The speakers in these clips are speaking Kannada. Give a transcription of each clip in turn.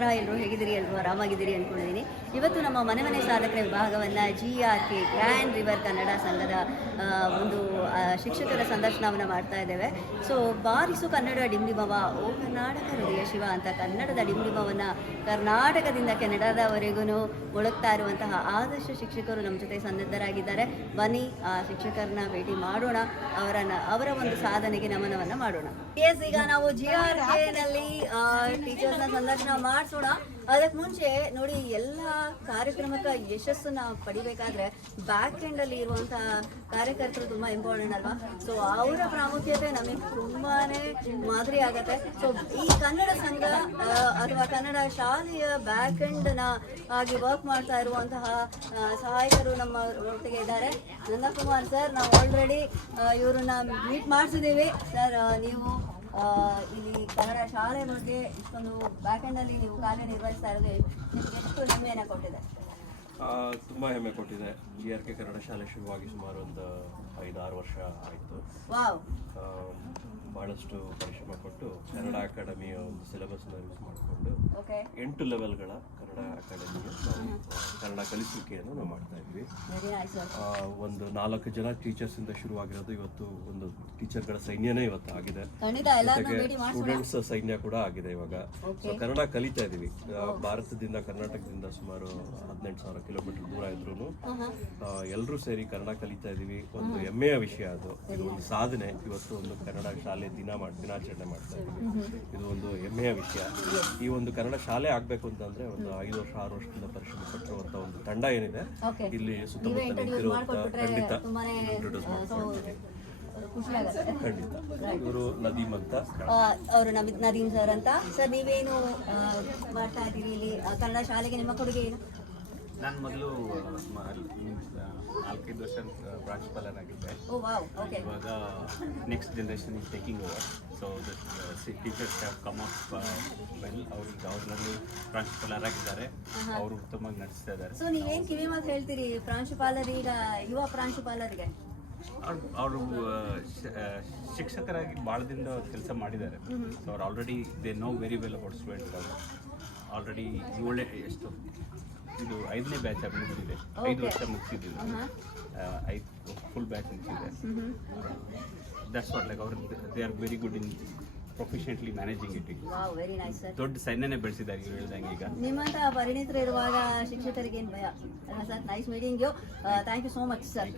ನಮಸ್ಕಾರ. ಎಲ್ಲರೂ ಹೇಗಿದ್ದೀರಿ? ಎಲ್ಲರೂ ಆರಾಮಾಗಿದ್ದೀರಿ ಅಂದ್ಕೊಂಡಿದ್ದೀನಿ. ಇವತ್ತು ನಮ್ಮ ಮನೆ ಸಾಧಕರ ವಿಭಾಗವನ್ನು GRK ಗ್ರ್ಯಾಂಡ್ ರಿವರ್ ಕನ್ನಡ ಸಂಘದ ಒಂದು ಶಿಕ್ಷಕರ ಸಂದರ್ಶನವನ್ನು ಮಾಡ್ತಾ ಇದ್ದೇವೆ. ಸೊ ಬಾರಿಸು ಕನ್ನಡ ಡಿಂಡಿಮವ, ಓ ಕರ್ನಾಟಕ ಹೃದಯ ಶಿವ ಅಂತ ಕನ್ನಡದ ಡಿಂಡಿಮವನ್ನು ಕರ್ನಾಟಕದಿಂದ ಕೆನಡಾದವರೆಗೂ ಮೊಳಗ್ತಾ ಇರುವಂತಹ ಆದರ್ಶ ಶಿಕ್ಷಕರು ನಮ್ಮ ಜೊತೆ ಸನ್ನದ್ಧರಾಗಿದ್ದಾರೆ. ಬನ್ನಿ ಆ ಶಿಕ್ಷಕರನ್ನ ಭೇಟಿ ಮಾಡೋಣ, ಅವರ ಒಂದು ಸಾಧನೆಗೆ ನಮನವನ್ನು ಮಾಡೋಣ. ಈಗ ನಾವು GRK ನಲ್ಲಿ ಟೀಚರ್ಸ್ನ ಸಂದರ್ಶನ ಮಾಡಿಸೋಣ. ಅದಕ್ಕೆ ಮುಂಚೆ ನೋಡಿ, ಎಲ್ಲ ಕಾರ್ಯಕ್ರಮಕ್ಕೆ ಯಶಸ್ಸನ್ನ ಪಡಿಬೇಕಾದ್ರೆ ಬ್ಯಾಕ್ ಎಂಡ್ ಅಲ್ಲಿ ಇರುವಂತಹ ಕಾರ್ಯಕರ್ತರು ತುಂಬಾ ಇಂಪಾರ್ಟೆಂಟ್ ಅಲ್ವಾ? ಸೊ ಅವರ ಪ್ರಾಮುಖ್ಯತೆ ನಮಗೆ ತುಂಬಾನೇ ಮಾದರಿ ಆಗತ್ತೆ. ಸೊ ಈ ಕನ್ನಡ ಸಂಘ ಅಥವಾ ಕನ್ನಡ ಶಾಲೆಯ ಬ್ಯಾಕ್ ಎಂಡ್ ಆಗಿ ವರ್ಕ್ ಮಾಡ್ತಾ ಇರುವಂತಹ ಸಹಾಯಕರು ನಮ್ಮ ಒಟ್ಟಿಗೆ ಇದ್ದಾರೆ. ನಂದಕುಮಾರ್ ಸರ್, ನಾವು ಆಲ್ರೆಡಿ ಇವ್ರನ್ನ ಮೀಟ್ ಮಾಡಿಸಿದ್ದೀವಿ. ಸರ್, ನೀವು ಇಲ್ಲಿ ಕನ್ನಡ ಶಾಲೆ ಬಗ್ಗೆ ಇಷ್ಟೊಂದು ಬ್ಯಾಕ್ ಎಂಡ್ ಅಲ್ಲಿ ನೀವು ಕಾರ್ಯನಿರ್ವಹಿಸ್ತಾ ಇರೋದು ಎಷ್ಟು ಹೆಮ್ಮೆಯನ್ನು ಕೊಟ್ಟಿದೆ? ತುಂಬ ಹೆಮ್ಮೆ ಕೊಟ್ಟಿದೆ. GRK ಕನ್ನಡ ಶಾಲೆ ಶುರುವಾಗಿ ಸುಮಾರು ಒಂದು 5-6 ವರ್ಷ ಆಯಿತು. ಬಹಳಷ್ಟು ಪರಿಶ್ರಮ ಕೊಟ್ಟು ಕನ್ನಡ ಅಕಾಡೆಮಿಯ ಒಂದು ಸಿಲೆಬಸ್ನ ಯೂಸ್ ಮಾಡಿಕೊಂಡು 8 ಲೆವೆಲ್ಗಳ ಕನ್ನಡ ಅಕಾಡೆಮಿಯ ಕನ್ನಡ ಕಲಿಸುವಿಕೆಯನ್ನು ನಾವು ಮಾಡ್ತಾ ಇದ್ವಿ. ಒಂದು 4 ಜನ ಟೀಚರ್ಸ್ ಇಂದ ಶುರುವಾಗಿರೋದು ಇವತ್ತು ಒಂದು ಟೀಚರ್ಗಳ ಸೈನ್ಯನೇ ಇವತ್ತು ಆಗಿದೆ. ಜೊತೆಗೆ ಸ್ಟೂಡೆಂಟ್ಸ್ ಸೈನ್ಯ ಕೂಡ ಆಗಿದೆ ಇವಾಗ. ಸೊ ಕನ್ನಡ ಕಲಿತಾ ಇದೀವಿ. ಭಾರತದಿಂದ ಕರ್ನಾಟಕದಿಂದ ಸುಮಾರು 18,000 ಕಿಲೋಮೀಟರ್ ದೂರ ಇದ್ರು ಎಲ್ಲರೂ ಸೇರಿ ಕನ್ನಡ ಕಲಿತಾ ಇದೀವಿ. ಒಂದು ಹೆಮ್ಮೆಯ ವಿಷಯ ಅದು. ಇದು ಒಂದು ಸಾಧನೆ. ಇವತ್ತು ಒಂದು ಕನ್ನಡ ಶಾಲೆ ದಿನಾಚರಣೆ ಮಾಡ್ತಾ ಇದ್ದೀವಿ. ಇದು ಒಂದು ಹೆಮ್ಮೆಯ ವಿಷಯ. ಈ ಒಂದು ಕನ್ನಡ ಶಾಲೆ ಆಗ್ಬೇಕು ಅಂತಂದ್ರೆ ಒಂದು 5 ವರ್ಷ 6 ವರ್ಷದಿಂದ ಪರಿಶ್ರಮ ಪಟ್ಟಿರುವಂತ ಒಂದು ತಂಡ ಏನಿದೆ ಇಲ್ಲಿ ಸುತ್ತಮುತ್ತ ನಿಂತಿರುವಂತ ಖಂಡಿತ ಇಂಟ್ರೊಡ್ಯೂಸ್ ಮಾಡ್ಕೊಳ್ತೀನಿ. ಖಂಡಿತ. ಇವರು ನದೀಮ್ ಅಂತ. ಅವರು ನದೀಮ್ ಸರ್ ಅಂತ. ಸರ್, ನೀವೇನು ಮಾಡ್ತಾ ಇದ್ದೀರಿ ಇಲ್ಲಿ ಕನ್ನಡ ಶಾಲೆಗೆ? ನಿಮ್ಮ ಕೊಡುಗೆ ಏನು? ನಾನು ಮೊದಲು 4-5 ವರ್ಷ ಪ್ರಾಂಶುಪಾಲನಾಗಿದ್ದೆ. ಇವಾಗ next generation is taking over. So teachers have come up well. ಅವ್ರಿಗೆ ಅವ್ರಲ್ಲಿ ಪ್ರಾಂಶುಪಾಲರಾಗಿದ್ದಾರೆ. ಅವರು ಉತ್ತಮವಾಗಿ ನಡೆಸ್ತಾ ಇದ್ದಾರೆ. ಸೊ ನೀವೇನು ಕಿವಿ ಮಾತು ಹೇಳ್ತೀರಿ ಪ್ರಾಂಶುಪಾಲರೀಗ, ಯುವ ಪ್ರಾಂಶುಪಾಲರಿಗೆ? ಅವರು ಶಿಕ್ಷಕರಾಗಿ ಭಾಳ ದಿನ ಕೆಲಸ ಮಾಡಿದ್ದಾರೆ. ಸೊ ಅವ್ರು already they know very well about students. ಅವರು ಆಲ್ರೆಡಿ ಇದು 5ನೇ ಬ್ಯಾಚ್ ಮುಗಿಸಿದೆ. 5 ವರ್ಷ ಮುಗಿಸಿದ್ದೀವಿ. 5 ಫುಲ್ ಬ್ಯಾಚ್ ಮುಗಿಸಿದೆ. ದಟ್ಸ್ ವಾಟ್ ಲೈಕ್ ಅವರು they are very good in professionally managing it. ದೊಡ್ಡ ಸೈನ್ಯನೇ ಬೆಳೆಸಿದ್ದಾರೆ ಇವ್ರು ಹೇಳ್ದಂಗೆ. ಈಗ ನಿಮ್ಮಂತ ಪರಿಣಿತರು ಇರುವಾಗ ಶಿಕ್ಷಕರಿಗೆ ಏನು ಭಯ? Sir, nice meeting you. Thank you so much sir.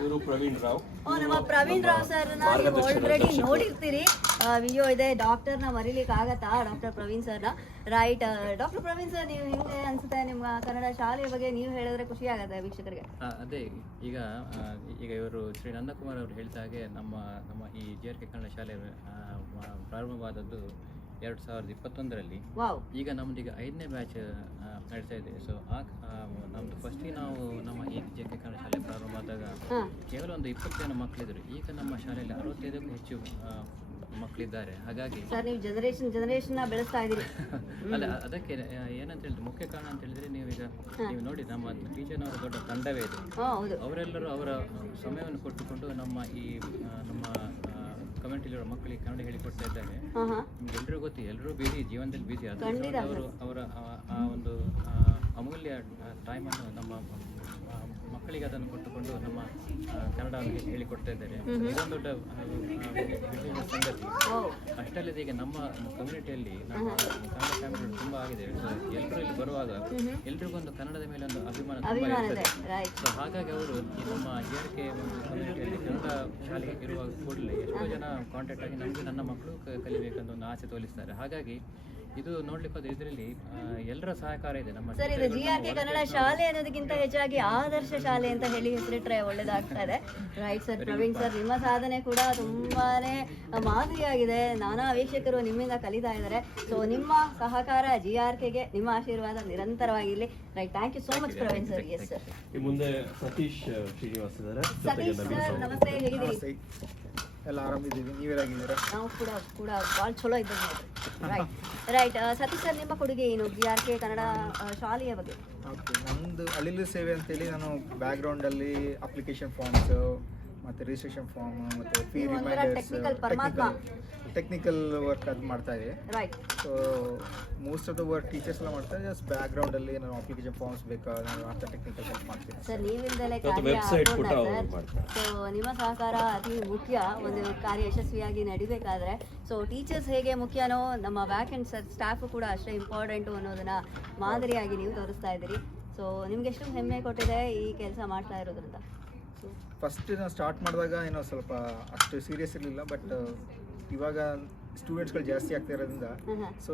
ಇವರು ಪ್ರವೀಣ್ ರಾವ್. ನಮ್ಮ ಪ್ರವೀಣ್ ರಾವ್ ಸರ್ನ ನೀವು ಆಲ್ರೆಡಿ ನೋಡಿರ್ತೀರಿ. ವಿಡಿಯೋ ಇದೆ. ಡಾಕ್ಟರ್ನ ಮರಿಲಿಕ್ಕೆ ಆಗತ್ತಾ? ಡಾಕ್ಟರ್ ಪ್ರವೀಣ್ ಸರ್ನ. ರೈಟ್. ಡಾಕ್ಟರ್ ಪ್ರವೀಣ್ ಸರ್, ನೀವು ಹಿಂಗೆ ಅನ್ಸುತ್ತೆ ನಿಮ್ಮ ಕನ್ನಡ ಶಾಲೆಯ ಬಗ್ಗೆ ನೀವು ಹೇಳಿದ್ರೆ ಖುಷಿ ಆಗತ್ತೆ ವೀಕ್ಷಕರಿಗೆ? ಅದೇ ಈಗ ಇವರು ಶ್ರೀ ನಂದಕುಮಾರ್ ಅವರು ಹೇಳಿದ ಹಾಗೆ ನಮ್ಮ ಈ GRK ಕನ್ನಡ ಶಾಲೆ ಪ್ರಾರಂಭವಾದದ್ದು 2021ರಲ್ಲಿ. ಈಗ ನಮ್ದೀಗ 5ನೇ ಬ್ಯಾಚ್ ನಡೀತಾ ಇದೆ. ಸೊ ನಮ್ದು ಫಸ್ಟಿಗೆ ನಾವು ನಮ್ಮ ಈ GRK ಕನ್ನಡ ಶಾಲೆ ಪ್ರಾರಂಭ ಆದಾಗ ಕೇವಲ ಒಂದು 20 ಜನ ಮಕ್ಕಳಿದ್ರು. ಈಗ ನಮ್ಮ ಶಾಲೆಯಲ್ಲಿ 65ಕ್ಕೂ ಹೆಚ್ಚು ಮಕ್ಕಳಿದ್ದಾರೆ. ಹಾಗಾಗಿ ಸರ್, ನೀವು ಜನರೇಷನ್ ಬೆಳೆಸ್ತಾ ಇದ್ದೀರಿ. ಅಲ್ಲ, ಅದಕ್ಕೆ ಏನಂತ ಹೇಳಿದ್ರೆ ಮುಖ್ಯ ಕಾರಣ ಅಂತ ಹೇಳಿದ್ರೆ ನೀವು ನೋಡಿ, ನಮ್ಮ ಟೀಚರ್ನವರ ದೊಡ್ಡ ತಂಡವೇ ಇದೆ. ಅವರೆಲ್ಲರೂ ಅವರ ಸಮಯವನ್ನು ಕೊಟ್ಟುಕೊಂಡು ನಮ್ಮ ಕಮ್ಯುನಿಟಿಲಿರೋ ಮಕ್ಕಳಿಗೆ ಕನ್ನಡ ಹೇಳಿಕೊಡ್ತಾ ಇದ್ದಾರೆ. ನಿಮ್ಗೆ ಎಲ್ರಿಗೂ ಗೊತ್ತು, ಎಲ್ಲರೂ ಬಿಸಿ, ಜೀವನದಲ್ಲಿ ಬಿಸಿ. ಅವರು ಅವರ ಆ ಒಂದು ಅಮೂಲ್ಯ ಟೈಮನ್ನು ನಮ್ಮ ಮಕ್ಕಳಿಗೆ ಅದನ್ನು ಕೊಟ್ಟುಕೊಂಡು ನಮ್ಮ ಕನ್ನಡವನ್ನು ಹೇಳಿಕೊಡ್ತಾ ಇದ್ದಾರೆ. ಇದೊಂದು ದೊಡ್ಡ ಸಂಗತಿ. ಅಷ್ಟಲ್ಲದೆ ಈಗ ನಮ್ಮ ಕಮ್ಯುನಿಟಿಯಲ್ಲಿ ನಮ್ಮ ಕನ್ನಡ ಫ್ಯಾಮಿಲಿ ತುಂಬ ಆಗಿದೆ. ಎಲ್ಲರೂ ಇಲ್ಲಿ ಬರುವಾಗ ಎಲ್ರಿಗೊಂದು ಕನ್ನಡದ ಮೇಲೆ ಒಂದು ಅಭಿಮಾನ ತುಂಬ ಇರ್ತದೆ. ಸೊ ಹಾಗಾಗಿ ಅವರು ನಮ್ಮ GRK ಕಮ್ಯುನಿಟಿಯಲ್ಲಿ ಕನ್ನಡ ಶಾಲೆಗೆ ಇರುವ ಕೂಡಲೇ ಎಷ್ಟೋ ಜನ ಕಾಂಟ್ಯಾಕ್ಟ್ ಆಗಿ ನಮಗೆ ನನ್ನ ಮಕ್ಕಳು ಕಲಿಬೇಕಂತ ಒಂದು ಆಸೆ ತೋರಿಸ್ತಾರೆ. ಹಾಗಾಗಿ ಇದು ನೋಡ್ಲಿಕ್ಕೆ ಹೋದ್ರೆ ಇದರಲ್ಲಿ ಎಲ್ಲರ ಸಹಕಾರ ಇದೆ. ನಮ್ಮ ಸರ್, ಇದು GRK ಕನ್ನಡ ಶಾಲೆ ಅನ್ನೋದಕ್ಕಿಂತ ಹೆಚ್ಚಾಗಿ ಆದರ್ಶ ಶಾಲೆ ಅಂತ ಹೇಳಿ ಹೆಸರಿಟ್ರೆ ಒಳ್ಳೇದಾಗ್ತಾ ಇದೆ. Right sir. ಪ್ರವೀಣ್ ಸರ್, ನಿಮ್ಮ ಸಾಧನೆ ಕೂಡ ತುಂಬಾನೇ ಮಾದರಿಯಾಗಿದೆ. ನಾನಾ ವೀಕ್ಷಕರು ನಿಮ್ಮಿಂದ ಕಲಿತಾ ಇದ್ದಾರೆ. ಸೊ ನಿಮ್ಮ ಸಹಕಾರ GRKಗೆ ನಿಮ್ಮ ಆಶೀರ್ವಾದ ನಿರಂತರವಾಗಿರಲಿ. Right. Thank you so much Praveen sir. Yes sir. ಮುಂದೆ ಸತೀಶ್ ಶ್ರೀನಿವಾಸ್ ಇದ್ದಾರೆ. ಸತೀಶ್ ಸರ್, ನಮಸ್ತೆ. ಹೇಗಿದ್ದೀರಿ? ಎಲ್ಲ ಆರಾಮಿದ್ದೀವಿ. ನೀವೇನಾಗಿದ್ದೀರಾ? ನಾವು ಕೂಡ ಭಾಳ ಚಲೋ ಇದ್ದೀವಿ ನೋಡ್ರಿ. ರೈಟ್. ಸತೀಶ್ ಸರ್, ನಿಮ್ಮ ಕೊಡುಗೆ ಏನು GRK ಕನ್ನಡ ಶಾಲೆಯ ಬಗ್ಗೆ? ಓಕೆ, ನಮ್ಮದು ಅಳಿಲು ಸೇವೆ ಅಂತೇಳಿ ನಾನು ಬ್ಯಾಕ್ಗ್ರೌಂಡಲ್ಲಿ ಅಪ್ಲಿಕೇಶನ್ ಫಾರ್ಮ್ಸು ಮತ್ತು ರಿಜಿಸ್ಟ್ರೇಷನ್ ಫಾರ್ಮ್ ಮತ್ತು ಫೀ ನೀವು ಒಂಥರ ರಿಮೈಂಡರ್ಸ್ technical ಪರಮಾತ್ಮ. ಟೆಕ್ನಿಕಲ್ ವರ್ಕ್ ಅದು ಮಾಡ್ತಾ ಇದ್ದೀವಿ. Right. So most of the work teachers ಎಲ್ಲ ಮಾಡ್ತಾರೆ. ಜಸ್ಟ್ ಬ್ಯಾಕ್ಗ್ರೌಂಡಲ್ಲಿ ನಾವು ಅಪ್ಲಿಕೇಶನ್ ಫಾರ್ಮ್ಸ್ ಬೇಕಾ ನಾವು ಆ ಟೆಕ್ನಿಕಲ್ ಹೆಲ್ಪ್ ಮಾಡ್ತೀವಿ. ಸರ್ ನೀವಿಲ್ದಲೇ ಮತ್ತು ಕಾರ್ಯ ವೆಬ್ಸೈಟ್ ಕೂಡ ಆಗೋಲ್ಲ ಅವ್ರು ಸರ್. ಮಾಡ್ತಾರೆ. ಸೊ ನಿಮ್ಮ ಸಹಕಾರ ಅತಿ ಮುಖ್ಯ ಒಂದು ಕಾರ್ಯ ಯಶಸ್ವಿಯಾಗಿ ನಡಿಬೇಕಾದ್ರೆ. ಸೊ ಟೀಚರ್ಸ್ ಹೇಗೆ ಮುಖ್ಯನೋ ನಮ್ಮ ಬ್ಯಾಕ್ ಆ್ಯಂಡ್ ಸ್ಟಾಫು ಕೂಡ ಅಷ್ಟೇ ಇಂಪಾರ್ಟೆಂಟು ಅನ್ನೋದನ್ನ ಮಾದರಿಯಾಗಿ ನೀವು ತೋರಿಸ್ತಾ ಇದ್ದೀರಿ. ಸೊ ನಿಮ್ಗೆ ಎಷ್ಟು ಹೆಮ್ಮೆ ಕೊಟ್ಟಿದೆ ಈ ಕೆಲಸ ಮಾಡ್ತಾ ಇರೋದ್ರಿಂದ? ಫಸ್ಟ್ ನಾವು ಸ್ಟಾರ್ಟ್ ಮಾಡಿದಾಗ ಏನೋ ಸ್ವಲ್ಪ ಅಷ್ಟು ಸೀರಿಯಸ್ ಇರಲಿಲ್ಲ, ಬಟ್ ಇವಾಗ ಸ್ಟೂಡೆಂಟ್ಸ್ಗಳು ಜಾಸ್ತಿ ಆಗ್ತಾ ಇರೋದ್ರಿಂದ ಸೊ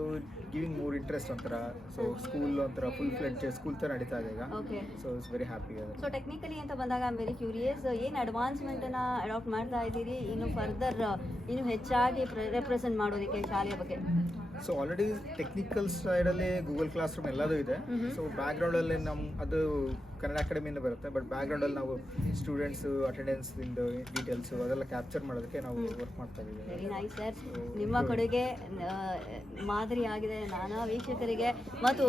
ಗಿವಿಂಗ್ ಮೋರ್ ಇಂಟ್ರೆಸ್ಟ್ ಒಂಥರ. ಸೊ ಸ್ಕೂಲ್ ಒಂಥರ ಫುಲ್ ಫ್ಲೆಡ್ಜ್ ಸ್ಕೂಲ್ ಥರ ನಡೀತಾ ಇದೆ ಈಗ. Okay. So it's very happy. So technically ಅಂತ ಬಂದಾಗ ಐ ಆಮ್ ವೆರಿ ಕ್ಯೂರಿಯಸ್, ಏನು ಅಡ್ವಾನ್ಸ್ಮೆಂಟನ್ನು ಅಡಾಪ್ಟ್ ಮಾಡ್ತಾ ಇದ್ದೀರಿ ಇನ್ನು ಫರ್ದರ್ ಇನ್ನು ಹೆಚ್ಚಾಗಿ ರೆಪ್ರೆಸೆಂಟ್ ಮಾಡೋದಕ್ಕೆ ಶಾಲೆಯ ಬಗ್ಗೆ? ಸೊ ಆಲ್ರೆಡಿ ಟೆಕ್ನಿಕಲ್ ಸೈಡಲ್ಲಿ ಗೂಗಲ್ ಕ್ಲಾಸ್ ರೂಮ್ ಎಲ್ಲದೂ ಇದೆ. ಸೊ ಬ್ಯಾಕ್ಗ್ರೌಂಡಲ್ಲಿ ಅದು ಕನ್ನಡ ಅಕಾಡೆಮಿಯಿಂದ ಬರುತ್ತೆ, ಬಟ್ ಬ್ಯಾಕ್ಗ್ರೌಂಡಲ್ಲಿ ನಾವು ಸ್ಟೂಡೆಂಟ್ಸು ಅಟೆಂಡೆನ್ಸ್ದಿಂದ ಡೀಟೇಲ್ಸು ಅದೆಲ್ಲ ಕ್ಯಾಪ್ಚರ್ ಮಾಡೋದಕ್ಕೆ ನಾವು ವರ್ಕ್ ಮಾಡ್ತಾ ಇದ್ದೀವಿ. Very nice sir. ನಿಮ್ಮ ಕೊಡುಗೆ ಮಾದರಿಯಾಗಿದೆ ನಾನಾ ವೀಕ್ಷಕರಿಗೆ ಮತ್ತು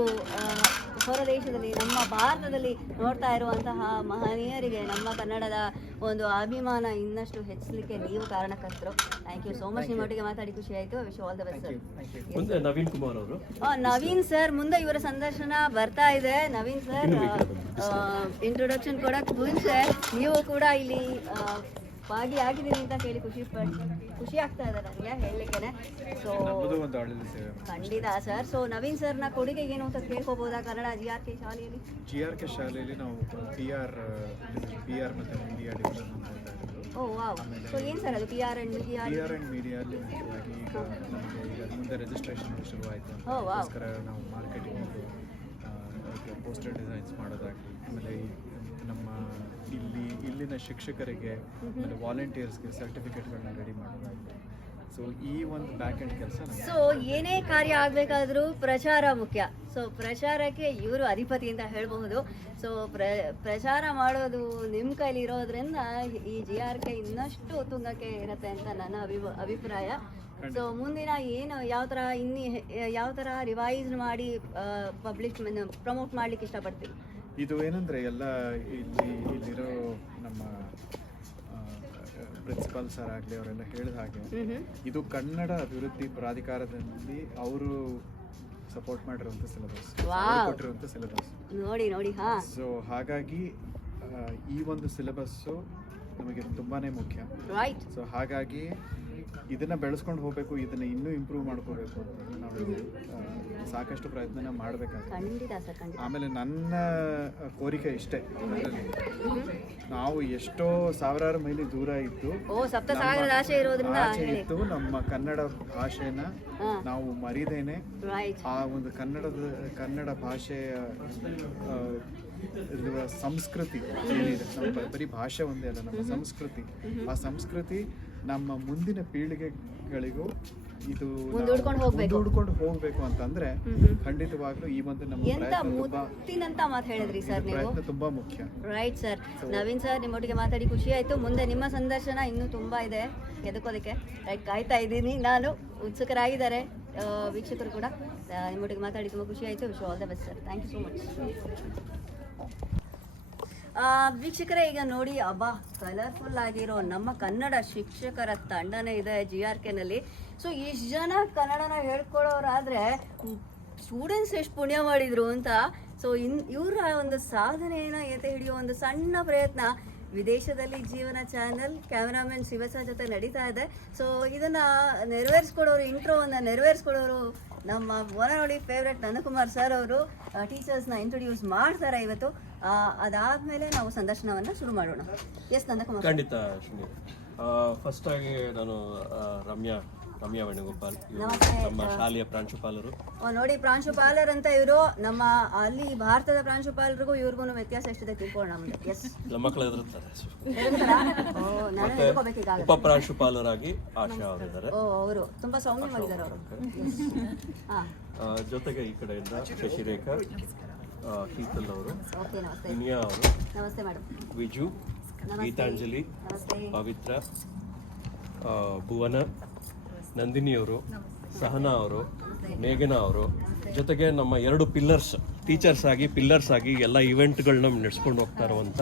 ಹೊರ ದೇಶದಲ್ಲಿ ನಮ್ಮ ಭಾರತದಲ್ಲಿ ನೋಡ್ತಾ ಇರುವಂತಹ ಮಹನೀಯರಿಗೆ ನಮ್ಮ ಕನ್ನಡದ ಒಂದು ಅಭಿಮಾನ ಇನ್ನಷ್ಟು ಹೆಚ್ಚಲಿಕ್ಕೆ ನೀವು ಕಾರಣಕರ್ತರು. Thank you so much. ನಿಮ್ಮೊಟ್ಟಿಗೆ ಮಾತಾಡಿ ಖುಷಿ ಆಯಿತು. Wish all the best sir. Thank you. ಮುಂದೆ ನವೀನ್ ಕುಮಾರ್ ಅವರು. ನವೀನ್ ಸರ್ ಮುಂದೆ ಇವರ ಸಂದರ್ಶನ ಬರ್ತಾ ಇದೆ. ನವೀನ್ ಸರ್ ಇಂಟ್ರೊಡಕ್ಷನ್ ಕೊಡಕ್ಕೆ ಮುಂಚೆ ನೀವು ಕೂಡ ಇಲ್ಲಿ ಭಾಗಿಯಾಗಿದ್ದೀನಿ ಅಂತ ಕೇಳಿ ಖುಷಿ ಆಗ್ತಾ ಇದೆ ನನಗೆ ಹೇಳಲಿಕ್ಕೆ. ಸೊ ಖಂಡಿತ ಸರ್. ಸೊ ನವೀನ್ ಸರ್ನ ಕೊಡುಗೆ ಏನು ಅಂತ ಕೇಳ್ಕೋಬೋದಾ ಕನ್ನಡ GRK ಶಾಲೆಯಲ್ಲಿ? GRK ಶಾಲೆಯಲ್ಲಿ ನಾವು ಪಿ ಆರ್ ಮತ್ತು ಮೀಡಿಯಾ ಡಿವಿಷನ್ ಮಾಡ್ತಾ ಇರೋದು. Oh wow. ಸೊ ಏನು ಸರ್ ಅದು PR and media? P R and ಮೀಡಿಯಲ್ಲಿ ಮುಖ್ಯವಾಗಿ ಈಗ ನಮಗೆ ಈಗ ಮುಂದೆ ರಿಜಿಸ್ಟ್ರೇಷನ್ ಶುರುವಾಯಿತು. Oh wow. ಅದಕ್ಕೋಸ್ಕರ ನಾವು ಮಾರ್ಕೆಟಿಂಗ್ ಪೋಸ್ಟರ್ ಡಿಸೈನ್ಸ್ ಮಾಡೋದಾಗಲಿ, ಆಮೇಲೆ ನಮ್ಮ ಇಲ್ಲಿನ ಶಿಕ್ಷಕರಿಗೆ ಆಮೇಲೆ ವಾಲಂಟಿಯರ್ಸ್ಗೆ ಸರ್ಟಿಫಿಕೇಟ್ಗಳನ್ನ ರೆಡಿ ಮಾಡೋದಾಗಲಿ. ಸೊ ಈ ಒಂದು ಬ್ಯಾಕ್ ಎಂಡ್ ಕೆಲಸ. ಸೊ ಏನೇ ಕಾರ್ಯ ಆಗಬೇಕಾದ್ರೂ ಪ್ರಚಾರ ಮುಖ್ಯ. ಸೊ ಪ್ರಚಾರಕ್ಕೆ ಇವರು ಅಧಿಪತಿ ಅಂತ ಹೇಳಬಹುದು. ಸೊ ಪ್ರಚಾರ ಮಾಡೋದು ನಿಮ್ಮ ಕೈಲಿ ಇರೋದ್ರಿಂದ ಈ GRK ಇನ್ನಷ್ಟು ಉತ್ತುಂಗಕ್ಕೆ ಇರುತ್ತೆ ಅಂತ ನನ್ನ ಅಭಿಪ್ರಾಯ. ಸೊ ಮುಂದಿನ ಏನು ಯಾವ ಥರ ರಿವೈಸ್ ಮಾಡಿ ಪ್ರಮೋಟ್ ಮಾಡ್ಲಿಕ್ಕೆ ಇಷ್ಟಪಡ್ತೀವಿ? ಇದು ಏನಂದರೆ ಎಲ್ಲ ಇಲ್ಲಿರೋ ನಮ್ಮ ಪ್ರಿನ್ಸಿಪಾಲ್ ಸರ್ ಆಗಲಿ ಅವರೆಲ್ಲ ಹೇಳಿದ ಹಾಗೆ ಇದು ಕನ್ನಡ ಅಭಿವೃದ್ಧಿ ಪ್ರಾಧಿಕಾರದಲ್ಲಿ ಅವರು ಸಪೋರ್ಟ್ ಮಾಡಿರುವಂಥ ಸಿಲೆಬಸ್, ಕೊಟ್ಟಿರುವಂಥ ಸಿಲೆಬಸ್ ನೋಡಿ. ಸೊ ಹಾಗಾಗಿ ಈ ಒಂದು ಸಿಲೆಬಸ್ಸು ನಮಗೆ ತುಂಬಾ ಮುಖ್ಯ. ರೈಟ್. ಸೊ ಹಾಗಾಗಿ ಇದನ್ನು ಬೆಳೆಸ್ಕೊಂಡು ಹೋಗಬೇಕು, ಇದನ್ನು ಇನ್ನೂ ಇಂಪ್ರೂವ್ ಮಾಡ್ಕೋಬೇಕು ಅಂತ ನಾವು ಸಾಕಷ್ಟು ಪ್ರಯತ್ನ ಮಾಡಬೇಕಾಗುತ್ತೆ. ಖಂಡಿತ ಸರ್, ಖಂಡಿತ. ಆಮೇಲೆ ನನ್ನ ಕೋರಿಕೆ ಇಷ್ಟೇ, ನಾವು ಎಷ್ಟೋ ಸಾವಿರಾರು ಮೈಲಿ ದೂರ ಇದ್ದು ಆಸೆ ಇರೋದ್ರಿಂದ ಇದ್ದು ನಮ್ಮ ಕನ್ನಡ ಭಾಷೆನ ನಾವು ಮರಿದೇನೆ ಆ ಒಂದು ಕನ್ನಡ ಭಾಷೆಯ ಇರುವ ಸಂಸ್ಕೃತಿ ಏನಿದೆ, ನಮ್ಮ ಬರೀ ಭಾಷೆ ಒಂದೇ ಅಲ್ಲ, ನಮ್ಮ ಸಂಸ್ಕೃತಿ, ಆ ಸಂಸ್ಕೃತಿ ನಮ್ಮ ಮುಂದಿನ ಪೀಳಿಗೆಗಳಿಗೂ ಇದು ಮುಂದೂಡ್ಕೊಂಡು ಹೋಗ್ಬೇಕು ಅಂತಂದ್ರೆ ಖಂಡಿತವಾಗ್ಲೂ ಈ ಒಂದು ನಮ್ಮ ಮುತ್ತಿನಂತ ಮಾತು ಹೇಳಿದ್ರಿ ಸರ್ ನೀವು. ಪ್ರಯತ್ನ ತುಂಬಾ ಮುಖ್ಯ. Right sir. ನವೀನ್ ಸರ್, ನಿಮ್ಮೊಟ್ಟಿಗೆ ಮಾತಾಡಿ ಖುಷಿ ಆಯ್ತು. ಮುಂದೆ ನಿಮ್ಮ ಸಂದರ್ಶನ ಇನ್ನೂ ತುಂಬಾ ಇದೆ ಎದುಕೋದಕ್ಕೆ. ರೈಟ್, ಕಾಯ್ತಾ ಇದ್ದೀನಿ ನಾನು. ಉತ್ಸುಕರಾಗಿದ್ದಾರೆ ವೀಕ್ಷಕರು ಕೂಡ. ನಿಮ್ಮೊಟ್ಟಿಗೆ ಮಾತಾಡಿ ತುಂಬ ಖುಷಿ ಆಯಿತು. Wish all the best sir. Thank you so much. ವೀಕ್ಷಕರೇ, ಈಗ ನೋಡಿ, ಕಲರ್ಫುಲ್ ಆಗಿರೋ ನಮ್ಮ ಕನ್ನಡ ಶಿಕ್ಷಕರ ತಂಡನೇ ಇದೆ GRKನಲ್ಲಿ. ಸೊ ಇಷ್ಟು ಜನ ಕನ್ನಡನ ಹೇಳ್ಕೊಡೋರಾದರೆ ಸ್ಟೂಡೆಂಟ್ಸ್ ಎಷ್ಟು ಪುಣ್ಯ ಮಾಡಿದ್ರು ಅಂತ. ಸೊ ಇವರ ಒಂದು ಸಾಧನೆಯನ್ನು ಎತ್ತಿ ಹಿಡಿಯೋ ಒಂದು ಸಣ್ಣ ಪ್ರಯತ್ನ ವಿದೇಶದಲ್ಲಿ ಜೀವನ ಚಾನಲ್ ಕ್ಯಾಮ್ರಾಮನ್ ಶಿವಸ ಜೊತೆ ನಡೀತಾ ಇದೆ. ಸೊ ಇದನ್ನು ಇಂಟ್ರೋವನ್ನು ನೆರವೇರಿಸ್ಕೊಡೋರು ನಮ್ಮ ನೋಡಿ ಫೇವ್ರೆಟ್ ನಂದಕುಮಾರ್ ಸರ್ ಅವರು ಟೀಚರ್ಸ್ನ ಇಂಟ್ರೊಡ್ಯೂಸ್ ಮಾಡ್ತಾರೆ ಇವತ್ತು. ಅದಾದಮೇಲೆ ನಾವು ಸಂದರ್ಶನವನ್ನು ಶುರು ಮಾಡೋಣ. ಎಸ್ ನಂದಕುಮಾರ್. ಖಂಡಿತ ಶ್ರೀ. ಫಸ್ಟ್ ಆಗಿ ನಾನು ರಮ್ಯಾ ವೇಣುಗೋಪಾಲ್, ನಮ್ಮ ಶಾಲೆಯ ಪ್ರಾಂಶುಪಾಲರು. ನೋಡಿ, ಪ್ರಾಂಶುಪಾಲರ್ ಅಂತ ಇವರು. ನಮ್ಮ ಅಲ್ಲಿ ಭಾರತದ ಪ್ರಾಂಶುಪಾಲರಿಗೂ ಇವ್ರಿಗೂ ವ್ಯತ್ಯಾಸ ಎಷ್ಟಿದೆ ತಿಳ್ಕೊಳ್ಳೋಣ ಮುಂದೆ. ಎಸ್, ನಮ್ಮ ಮಕ್ಕಳು ಎದುರುತ್ತಾರೆ. ಉಪ ಪ್ರಾಂಶುಪಾಲರಾಗಿ ಆಶಾ ಅವರಿದ್ದಾರೆ. ಅವರು ತುಂಬಾ ಸೌಮ್ಯವಾಗಿದ್ದಾರೆ ಅವರು. ಜೊತೆಗೆ ಈ ಕಡೆಯಿಂದ ಶಶಿರೇಖಾ, ಕೀರ್ತಲ್ ಅವರು, ಇನಿಯಾ ಅವರು, ನಮಸ್ತೆ ಮೇಡಮ್, ವಿಜು, ಗೀತಾಂಜಲಿ, ಪವಿತ್ರ, ಭುವನ, ನಂದಿನಿ ಅವರು, ಸಹನಾ ಅವರು, ಮೇಘನಾ ಅವರು, ಜೊತೆಗೆ ನಮ್ಮ 2 ಪಿಲ್ಲರ್ಸ್ ಟೀಚರ್ಸ್ ಆಗಿ ಎಲ್ಲ ಇವೆಂಟ್ಗಳನ್ನ ನಡೆಸ್ಕೊಂಡು ಹೋಗ್ತಾ ಇರುವಂತ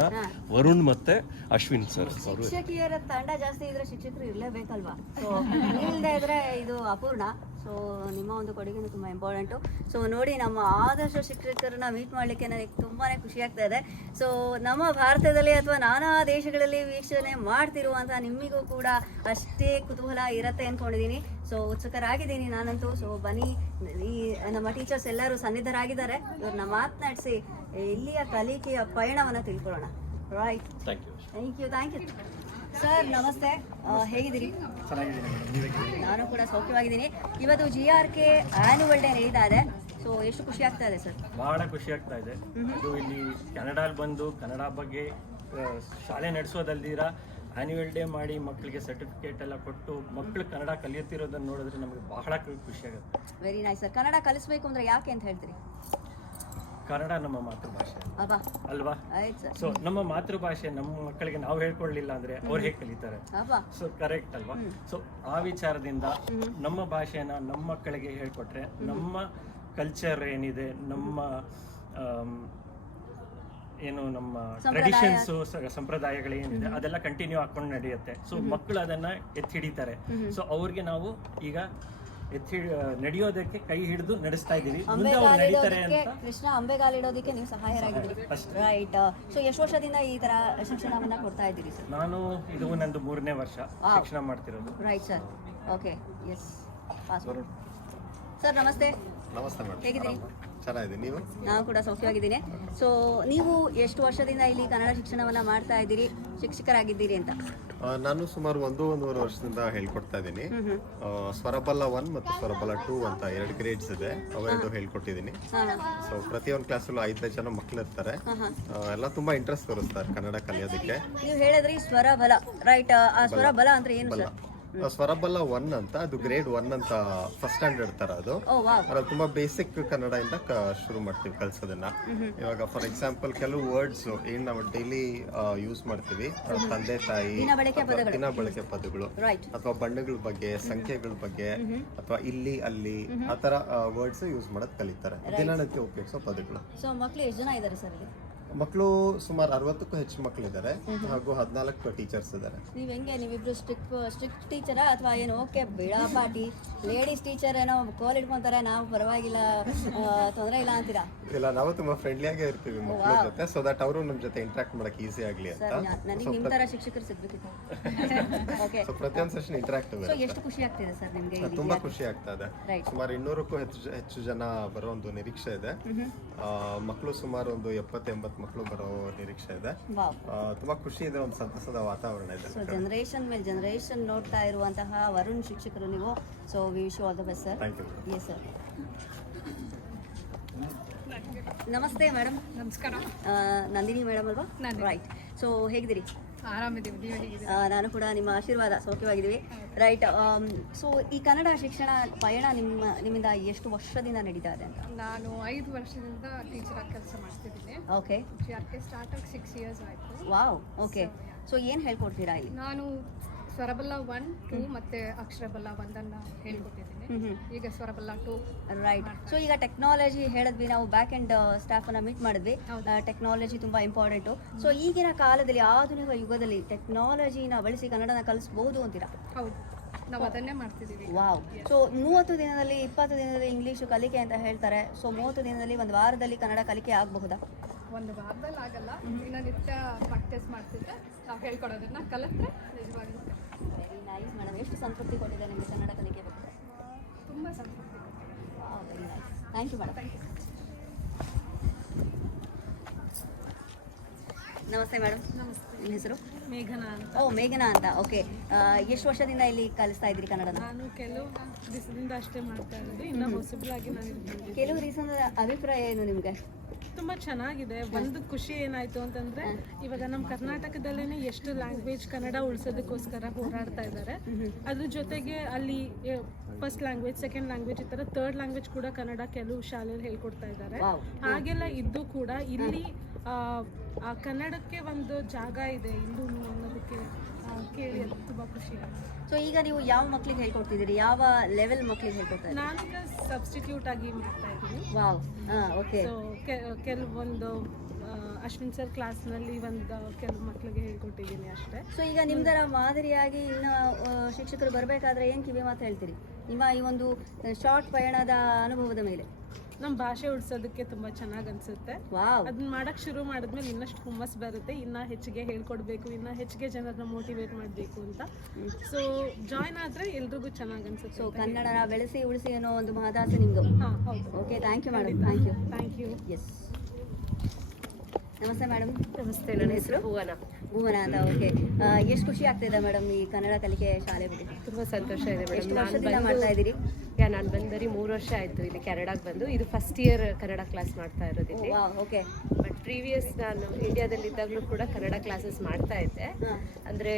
ವರುಣ್ ಮತ್ತೆ ಅಶ್ವಿನ್ ಸರ್ ಅವರು. ಶಿಕ್ಷಕಿಯರ ತಂಡ ಜಾಸ್ತಿ ಇದ್ರೆ ಶಿಕ್ಷಕರು ಇರಲೇಬೇಕಲ್ವಾ? ಸೊ ಇಲ್ಲದೆ ಇದ್ರೆ ಇದು ಅಪೂರ್ಣ. ಸೊ ನಿಮ್ಮ ಒಂದು ಕೊಡುಗೆನೂ ತುಂಬ ಇಂಪಾರ್ಟೆಂಟು. ಸೊ ನೋಡಿ, ನಮ್ಮ ಆದರ್ಶ ಶಿಕ್ಷಕರನ್ನ ಮೀಟ್ ಮಾಡಲಿಕ್ಕೆ ನನಗೆ ತುಂಬಾ ಖುಷಿ ಆಗ್ತಾ ಇದೆ. ಸೊ ನಮ್ಮ ಭಾರತದಲ್ಲಿ ಅಥವಾ ನಾನಾ ದೇಶಗಳಲ್ಲಿ ವೀಕ್ಷಣೆ ಮಾಡ್ತಿರುವಂಥ ನಿಮಗೂ ಕೂಡ ಅಷ್ಟೇ ಕುತೂಹಲ ಇರುತ್ತೆ ಅಂದ್ಕೊಂಡಿದ್ದೀನಿ. ಸೊ ಉತ್ಸುಕರಾಗಿದ್ದೀನಿ ನಾನಂತೂ. ಸೊ ಬನ್ನಿ, ಈ ನಮ್ಮ ಟೀಚರ್ಸ್ ಎಲ್ಲರೂ ಸನ್ನಿಧರಾಗಿದ್ದಾರೆ. ಇವ್ರನ್ನ ಮಾತನಾಡಿಸಿ ಇಲ್ಲಿಯ ಕಲಿಕೆಯ ಪಯಣವನ್ನು ತಿಳ್ಕೊಳ್ಳೋಣ. Right, thank you. Thank you sir. ನಮಸ್ತೆ, ಹೇಗಿದ್ದೀರಿ? ನಾನು ಕೂಡ ಸೌಖ್ಯವಾಗಿದ್ದೀನಿ. ಇವತ್ತು GRK ಆ್ಯನ್ಯುವಲ್ ಡೇ ನಡೀತಾ ಇದೆ. ಸೊ ಎಷ್ಟು ಖುಷಿ ಆಗ್ತಾ ಇದೆ ಸರ್? ಬಹಳ ಖುಷಿ ಆಗ್ತಾ ಇದೆ. ಅದು ಇಲ್ಲಿ ಕನ್ನಡಲ್ಲಿ ಬಂದು ಕನ್ನಡ ಬಗ್ಗೆ ಶಾಲೆ ನಡೆಸೋದಲ್ದಿರ ಆ್ಯನ್ಯುವಲ್ ಡೇ ಮಾಡಿ ಮಕ್ಕಳಿಗೆ ಸರ್ಟಿಫಿಕೇಟ್ ಎಲ್ಲ ಕೊಟ್ಟು ಮಕ್ಕಳು ಕನ್ನಡ ಕಲಿಯುತ್ತಿರೋದನ್ನು ನೋಡಿದ್ರೆ ನಮಗೆ ಬಹಳ ಖುಷಿ ಆಗುತ್ತೆ. Very nice sir. ಕನ್ನಡ ಕಲಿಸ್ಬೇಕು ಅಂದ್ರೆ ಯಾಕೆ ಅಂತ ಹೇಳ್ತೀರಿ? ಕನ್ನಡ ನಮ್ಮ ಮಾತೃಭಾಷೆ ಅಬ್ಬಾ, ಅಲ್ವಾ? ಆಯ್ತು ಸರ್. ಸೊ ನಮ್ಮ ಮಾತೃಭಾಷೆ ನಮ್ಮ ಮಕ್ಕಳಿಗೆ ನಾವು ಹೇಳ್ಕೊಡ್ಲಿಲ್ಲ ಅಂದ್ರೆ ಅವ್ರು ಹೇಗೆ ಕಲಿತಾರೆ? ಅಬ್ಬಾ, ಸೊ ಕರೆಕ್ಟ್ ಅಲ್ವಾ? ಸೊ ಆ ವಿಚಾರದಿಂದ ನಮ್ಮ ಭಾಷೆನ ನಮ್ಮ ಮಕ್ಕಳಿಗೆ ಹೇಳ್ಕೊಟ್ರೆ ನಮ್ಮ ಕಲ್ಚರ್ ಏನಿದೆ, ನಮ್ಮ ಏನು ನಮ್ಮ ಟ್ರೆಡಿಷನ್ಸ್ ಸಂಪ್ರದಾಯಗಳೇನಿದೆ ಅದೆಲ್ಲ ಕಂಟಿನ್ಯೂ ಹಾಕೊಂಡು ನಡೆಯುತ್ತೆ. ಸೊ ಮಕ್ಕಳು ಅದನ್ನ ಎತ್ತಿ ಹಿಡಿತಾರೆ. ಸೊ ಅವ್ರಿಗೆ ನಾವು ಈಗ ನಡೆಯೋದಕ್ಕೆ ಕೈ ಹಿಡಿದು ನಡೆಸ್ತಾ ಇದೀವಿ. ಮುಂದೆ ಅವ್ರು ನಡೀತಾರೆ ಅಂತ. ಕೃಷ್ಣ ಅಂಬೆಗಾಲಿಡೋದಕ್ಕೆ ನೀವು ಸಹಾಯರಾಗಿದ್ದೀರಿ. ರೈಟ್. ಸೊ ಎಷ್ಟು ವರ್ಷದಿಂದ ಈ ತರ ಶಿಕ್ಷಣವನ್ನ ಕೊಡ್ತಾ ಇದ್ದೀರಿ ಸರ್? ನಾನು ಇದು ನಂದು 3ನೇ ವರ್ಷ ಶಿಕ್ಷಣ ಮಾಡ್ತಿರೋದು. Right sir. Okay, yes. Sir ನಮಸ್ತೆ. ನಮಸ್ತೆ ಮೇಡಮ್, ಹೇಗಿದ್ದೀರಿ? ಚೆನ್ನಾಗಿದೆ. ನೀವು? ನಾವು ಕೂಡ ಸೌಖ್ಯವಾಗಿದ್ದೀನಿ. ಸೊ ನೀವು ಎಷ್ಟು ವರ್ಷದಿಂದ ಇಲ್ಲಿ ಕನ್ನಡ ಶಿಕ್ಷಣವನ್ನ ಮಾಡ್ತಾ ಇದ್ದೀರಿ, ಶಿಕ್ಷಕರಾಗಿದ್ದೀರಿ ಅಂತ? ನಾನು ಸುಮಾರು 1-1.5 ವರ್ಷದಿಂದ ಹೇಳ್ಕೊಡ್ತಾ ಇದ್ದೀನಿ. ಸ್ವರಬಲ 1 ಮತ್ತು ಸ್ವರಬಲ 2 ಅಂತ 2 ಗ್ರೇಡ್ಸ್ ಇದೆ, ಅವೆರಡು ಹೇಳ್ಕೊಟ್ಟಿದ್ದೀನಿ. ಸೊ ಪ್ರತಿಯೊಂದು ಕ್ಲಾಸಲ್ಲೂ 5 ಜನ ಮಕ್ಕಳು ಇರ್ತಾರೆ. ಎಲ್ಲ ತುಂಬಾ ಇಂಟ್ರೆಸ್ಟ್ ತೋರಿಸ್ತಾರೆ ಕನ್ನಡ ಕಲಿಯೋದಕ್ಕೆ. ನೀವು ಹೇಳಿದ್ರಿ ಸ್ವರಬಲ, ರೈಟ್? ಆ ಸ್ವರಬಲ ಅಂದ್ರೆ ಏನು ಸರ್? ಸ್ವರಬಲ 1 ಅಂತ, ಅದು ಗ್ರೇಡ್ 1 ಅಂತ ಫಸ್ಟ್ ಸ್ಟ್ಯಾಂಡರ್ಡ್ ತರ. ಅದು ಅದ್ರಲ್ಲಿ ತುಂಬಾ ಬೇಸಿಕ್ ಕನ್ನಡ ಇಂದ ಶುರು ಮಾಡ್ತೀವಿ ಕಲ್ಸೋದನ್ನ. ಇವಾಗ ಫಾರ್ ಎಕ್ಸಾಂಪಲ್ ಕೆಲವು ವರ್ಡ್ಸ್ ಏನ್ ನಾವು ಡೈಲಿ ಯೂಸ್ ಮಾಡ್ತೀವಿ, ತಂದೆ ತಾಯಿ, ದಿನ ಬಳಕೆ ಪದಗಳು, ಅಥವಾ ಬಣ್ಣಗಳ ಬಗ್ಗೆ, ಸಂಖ್ಯೆಗಳ ಬಗ್ಗೆ, ಅಥವಾ ಇಲ್ಲಿ ಅಲ್ಲಿ ಆ ತರ ವರ್ಡ್ಸ್ ಯೂಸ್ ಮಾಡೋದ್ ಕಲಿತಾರೆ, ದಿನನಿತ್ಯ ಉಪಯೋಗಿಸೋ ಪದಗಳು. ಸೊ ಮಕ್ಕಳು ಎಷ್ಟು ಜನ ಇದ್ದಾರೆ ಸರ್ ಇಲ್ಲಿ? ಮಕ್ಕಳು ಸುಮಾರು 60ಕ್ಕೂ ಹೆಚ್ಚು ಮಕ್ಕಳಿದ್ದಾರೆ, ಹಾಗೂ 14 ಟೀಚರ್ಸ್ ಇದ್ದಾರೆ. ನೀವು ಹೆಂಗೆ, ನೀವಿಬ್ರು ಸ್ಟ್ರಿಕ್ಟ್ ಟೀಚರಾ ಅಥವಾ ಏನು? ಓಕೆ ಬಿಡಪ್ಪ, ಲೇಡೀಸ್ ಟೀಚರ್ ಏನೋ ಕೋಲ್ ಇಟ್ಕೊಂತಾರೆ, ನಾವು ಪರವಾಗಿಲ್ಲ, ತೊಂದರೆ ಇಲ್ಲ ಅಂತೀರಾ? ಇಲ್ಲ, ನಾವು ತುಂಬಾ ಫ್ರೆಂಡ್ಲಿಯಾಗೇ ಇರ್ತೀವಿ ಮಕ್ಕಳ ಜೊತೆ, ಸೊ ದಟ್ ಅವರು ನಮ್ಮ ಜೊತೆ ಇಂಟ್ರಾಕ್ಟ್ ಮಾಡಕ್ ಈಸಿ ಆಗ್ಲಿ ಅಂತ. ನನಗೆ ನಿಮ್ ತರ ಶಿಕ್ಷಕರು ಸಿಗ್ಬೇಕಿತ್ತು. ಓಕೆ, ಸೊ ಪ್ರತಿಯೊಂದು ಸೆಷನ್ ಇಂಟರಾಕ್ಟಿವ್ ಸೊ ಎಷ್ಟು ಖುಷಿ ಆಗ್ತಿದೆ ಸರ್ ನಿಮ್ಗೆ? ತುಂಬಾ ಖುಷಿ ಆಗ್ತಾ ಇದೆ. ಸುಮಾರು 200ಕ್ಕೂ ಹೆಚ್ಚು ಜನ ಬರೋ ಒಂದು ನಿರೀಕ್ಷೆ ಇದೆ. ಮಕ್ಕಳು ಸುಮಾರು ಒಂದು 70-80 ಮಕ್ಕಳು ಬರೋ ನಿರೀಕ್ಷೆ ಇದೆ. ತುಂಬಾ ಖುಷಿ ಇದೆ, ಒಂದು ಸಂತಸದ ವಾತಾವರಣ ಇದೆ. ಸೊ ಜನರೇಷನ್ ಮೇಲೆ ಜನರೇಷನ್ ನೋಡ್ತಾ ಇರುವಂತಹ ವರುಣ್ ಶಿಕ್ಷಕರು ನೀವು. So we wish you all the best sir. Thank you. Yes sir. ನಮಸ್ತೆ ಮೇಡಮ್. ನಮಸ್ಕಾರ. ನಂದಿನಿ ಮೇಡಮ್ ಅಲ್ವಾ? ರೈಟ್. ಸೊ ಹೇಗಿದ್ದೀರಿ? ಆರಾಮಿದ್ದೀವಿ, ನೀವು ಹೇಗಿದ್ದೀರಿ? ನಾನು ಕೂಡ ನಿಮ್ಮ ಆಶೀರ್ವಾದ ಸೌಖ್ಯವಾಗಿದ್ದೀವಿ. ರೈಟ್. ಸೊ ಈ ಕನ್ನಡ ಶಿಕ್ಷಣ ಪಯಣ ನಿಮ್ಮಿಂದ ಎಷ್ಟು ವರ್ಷದಿಂದ ನಡೀತಾ ಇದೆ ಅಂತ? ನಾನು 5 ವರ್ಷದಿಂದ ಟೀಚರ್ ಆಗಿ ಕೆಲಸ ಮಾಡ್ತಿದ್ದೀನಿ. ಓಕೆ. GRK ಸ್ಟಾರ್ಟ್ ಆಗಿ 6 ಇಯರ್ಸ್ ಆಯಿತು. ವಾವ್. ಓಕೆ. ಸೊ ಏನು ಹೇಳ್ಕೊಡ್ತೀರಾ ಇಲ್ಲಿ? ನಾನು ಸ್ವರಬಲ 1, 2 ಮತ್ತೆ ಅಕ್ಷರಬಲ 1 ಹೇಳ್ಕೊಟ್ಟಿದ್ದೀನಿ. ಈಗ ಸ್ವರಬಲ 2. ರೈಟ್. ಸೊ ಈಗ ಟೆಕ್ನಾಲಜಿ ಹೇಳಿದ್ವಿ, ನಾವು ಬ್ಯಾಕ್ ಎಂಡ್ ಸ್ಟಾಫನ್ನು ಮೀಟ್ ಮಾಡಿದ್ವಿ. ಟೆಕ್ನಾಲಜಿ ತುಂಬ ಇಂಪಾರ್ಟೆಂಟು. ಸೊ ಈಗಿನ ಕಾಲದಲ್ಲಿ, ಆಧುನಿಕ ಯುಗದಲ್ಲಿ ಟೆಕ್ನಾಲಜಿನ ಬಳಸಿ ಕನ್ನಡನ ಕಲಿಸ್ಬೋದು ಅಂತೀರಾ? ಹೌದು, ನಾವು ಅದನ್ನೇ ಮಾಡ್ತಿದ್ದೀವಿ. ವಾವ್. ಸೊ 30 ದಿನದಲ್ಲಿ 20 ದಿನದಲ್ಲಿ ಇಂಗ್ಲೀಷು ಕಲಿಕೆ ಅಂತ ಹೇಳ್ತಾರೆ. ಸೊ 30 ದಿನದಲ್ಲಿ, ಒಂದು ವಾರದಲ್ಲಿ ಕನ್ನಡ ಕಲಿಕೆ ಆಗಬಹುದಾ? ಒಂದು ವಾರದಲ್ಲಿ ಆಗಲ್ಲ, ದಿನನಿತ್ಯ ಪ್ರಾಕ್ಟೀಸ್ ಮಾಡ್ತಿದ್ರೆ ನಾವು ಹೇಳ್ಕೊಡೋದನ್ನ ಕಲಿತ್ರೆ ನಿಜವಾಗ್ಲೂ. Very nice madam. ಎಷ್ಟು ಸಂತೃಪ್ತಿ ಕೊಟ್ಟಿದೆ ನಿಮಗೆ ಕನ್ನಡ ಕಲಿಕೆ ಬಗ್ಗೆ? ತುಂಬ ಸಂತೃಪ್ತಿ. Very nice. Thank you madam. ನಮಸ್ತೆ ಮೇಡಮ್. ನಮಸ್ತೆ. ನಿಮ್ಮ ಹೆಸರು? ಮೇಘನಾ ಅಂತ. ಓ, ಮೇಘನಾ ಅಂತ. ಓಕೆ. ಎಷ್ಟು ವರ್ಷದಿಂದ ಇಲ್ಲಿ ಕಲಿಸ್ತಾ ಇದ್ದೀರಿ ಕನ್ನಡನ? ನಾನು ಕೆಲವು ದಿವಸದಿಂದ ಅಷ್ಟೇ ಮಾಡ್ತಾ ಇರೋದು, ಇನ್ನು ಹೊಸಬಳಾಗಿ ನಾನು ಕೆಲವು ರೀಸನ್ ಅಭಿಪ್ರಾಯ ಏನು ನಿಮಗೆ? ತುಂಬ ಚೆನ್ನಾಗಿದೆ. ಒಂದು ಖುಷಿ ಏನಾಯ್ತು ಅಂತಂದ್ರೆ, ಇವಾಗ ನಮ್ಮ ಕರ್ನಾಟಕದಲ್ಲೇನೆ ಎಷ್ಟು ಲ್ಯಾಂಗ್ವೇಜ್ ಕನ್ನಡ ಉಳಿಸೋದಕ್ಕೋಸ್ಕರ ಹೋರಾಡ್ತಾ ಇದ್ದಾರೆ. ಅದ್ರ ಜೊತೆಗೆ ಅಲ್ಲಿ ಫಸ್ಟ್ ಲ್ಯಾಂಗ್ವೇಜ್, ಸೆಕೆಂಡ್ ಲ್ಯಾಂಗ್ವೇಜ್, ಈ ಥರ ಥರ್ಡ್ ಲ್ಯಾಂಗ್ವೇಜ್ ಕೂಡ ಕನ್ನಡ ಕೆಲವು ಶಾಲೆಯಲ್ಲಿ ಹೇಳ್ಕೊಡ್ತಾ ಇದ್ದಾರೆ. ಹಾಗೆಲ್ಲ ಇದ್ದು ಕೂಡ ಇಲ್ಲಿ ಆ ಕನ್ನಡಕ್ಕೆ ಒಂದು ಜಾಗ ಇದೆ ಇಲ್ಲೂ ಅನ್ನೋದಕ್ಕೆ ಕೇಳಿ ಅದು ತುಂಬ ಖುಷಿ ಆಗುತ್ತೆ. ಸೊ ಈಗ ನೀವು ಯಾವ ಮಕ್ಳಿಗೆ ಹೇಳ್ಕೊಡ್ತಿದ್ದೀರಿ, ಯಾವ ಲೆವೆಲ್ ಮಕ್ಳಿಗೆ ಹೇಳ್ಕೊಡ್ತಾ ಇದ್ದೀರಿ? ನಾನೀಗ ಸಬ್ಸ್ಟಿಟ್ಯೂಟ್ ಆಗಿ ಮಾಡ್ತಾ ಇದ್ದೀನಿ. Wow, okay. ಸೊ ಕೆಲವೊಂದು ಅಶ್ವಿನ್ ಸರ್ ಕ್ಲಾಸ್ನಲ್ಲಿ ಕೆಲವು ಮಕ್ಕಳಿಗೆ ಹೇಳ್ಕೊಟ್ಟಿದ್ದೀನಿ ಅಷ್ಟೇ. ಸೊ ಈಗ ನಿಮ್ದರ ಮಾದರಿಯಾಗಿ ಇನ್ನು ಶಿಕ್ಷಕರು ಬರಬೇಕಾದ್ರೆ ಏನು ಕಿವಿ ಮಾತು ಹೇಳ್ತೀರಿ ನಿಮ್ಮ ಈ ಒಂದು ಶಾರ್ಟ್ ಪಯಣದ ಅನುಭವದ ಮೇಲೆ? ನಮ್ಮ ಭಾಷೆ ಉಳಿಸೋದಕ್ಕೆ ತುಂಬ ಚೆನ್ನಾಗಿ ಅನಿಸುತ್ತೆ. ವಾವ್, ಅದನ್ನ ಮಾಡೋಕ್ಕೆ ಶುರು ಮಾಡಿದ್ಮೇಲೆ ಇನ್ನಷ್ಟು ಹುಮ್ಮಸ್ ಬರುತ್ತೆ, ಇನ್ನೂ ಹೆಚ್ಚಿಗೆ ಹೇಳ್ಕೊಡ್ಬೇಕು, ಇನ್ನೂ ಹೆಚ್ಚಿಗೆ ಜನರನ್ನ ಮೋಟಿವೇಟ್ ಮಾಡಬೇಕು ಅಂತ. ಸೊ ಜಾಯ್ನ್ ಆದರೆ ಎಲ್ರಿಗೂ ಚೆನ್ನಾಗಿ ಅನಿಸುತ್ತೆ. ಸೊ ಕನ್ನಡನ ಬೆಳೆಸಿ ಉಳಿಸಿ ಅನ್ನೋ ಒಂದು ಮಹದಾಸೆ ನಿಮ್ಮದು. ಹಾಂ, ಹೌದು. Okay, thank you madam. Thank you. Thank you. Yes, ನಮಸ್ತೆ ಮೇಡಮ್. ನಮಸ್ತೆ, ನನ್ನ ಹೆಸರು ಭುವನ. ಭುವನ ಅಂತ. ಓಕೆ, ಎಷ್ಟು ಖುಷಿ ಆಗ್ತಿದೆ ಮೇಡಮ್ ಈ ಕನ್ನಡ ಕಲಿಕೆ ಶಾಲೆ ಬಗ್ಗೆ? ತುಂಬ ಸಂತೋಷ ಇದೆ ಎಷ್ಟು ಮೇಡಮ್. ವರ್ಷದಿಂದ ಮಾಡ್ತಾ ಇದ್ದೀರಿ? ನಾನು ಬಂದರಿ 3 ವರ್ಷ ಆಯಿತು ಇಲ್ಲಿ ಕೆನಡಾಗೆ ಬಂದು. ಇದು ಫಸ್ಟ್ ಇಯರ್ ಕನ್ನಡ ಕ್ಲಾಸ್ ಮಾಡ್ತಾ ಇರೋದು ಇಲ್ಲಿ. ಓಕೆ. ಬಟ್ ಪ್ರೀವಿಯಸ್ ನಾನು ಇಂಡಿಯಾದಲ್ಲಿದ್ದಾಗಲೂ ಕೂಡ ಕನ್ನಡ ಕ್ಲಾಸಸ್ ಮಾಡ್ತಾ ಇದ್ದೆ. ಅಂದರೆ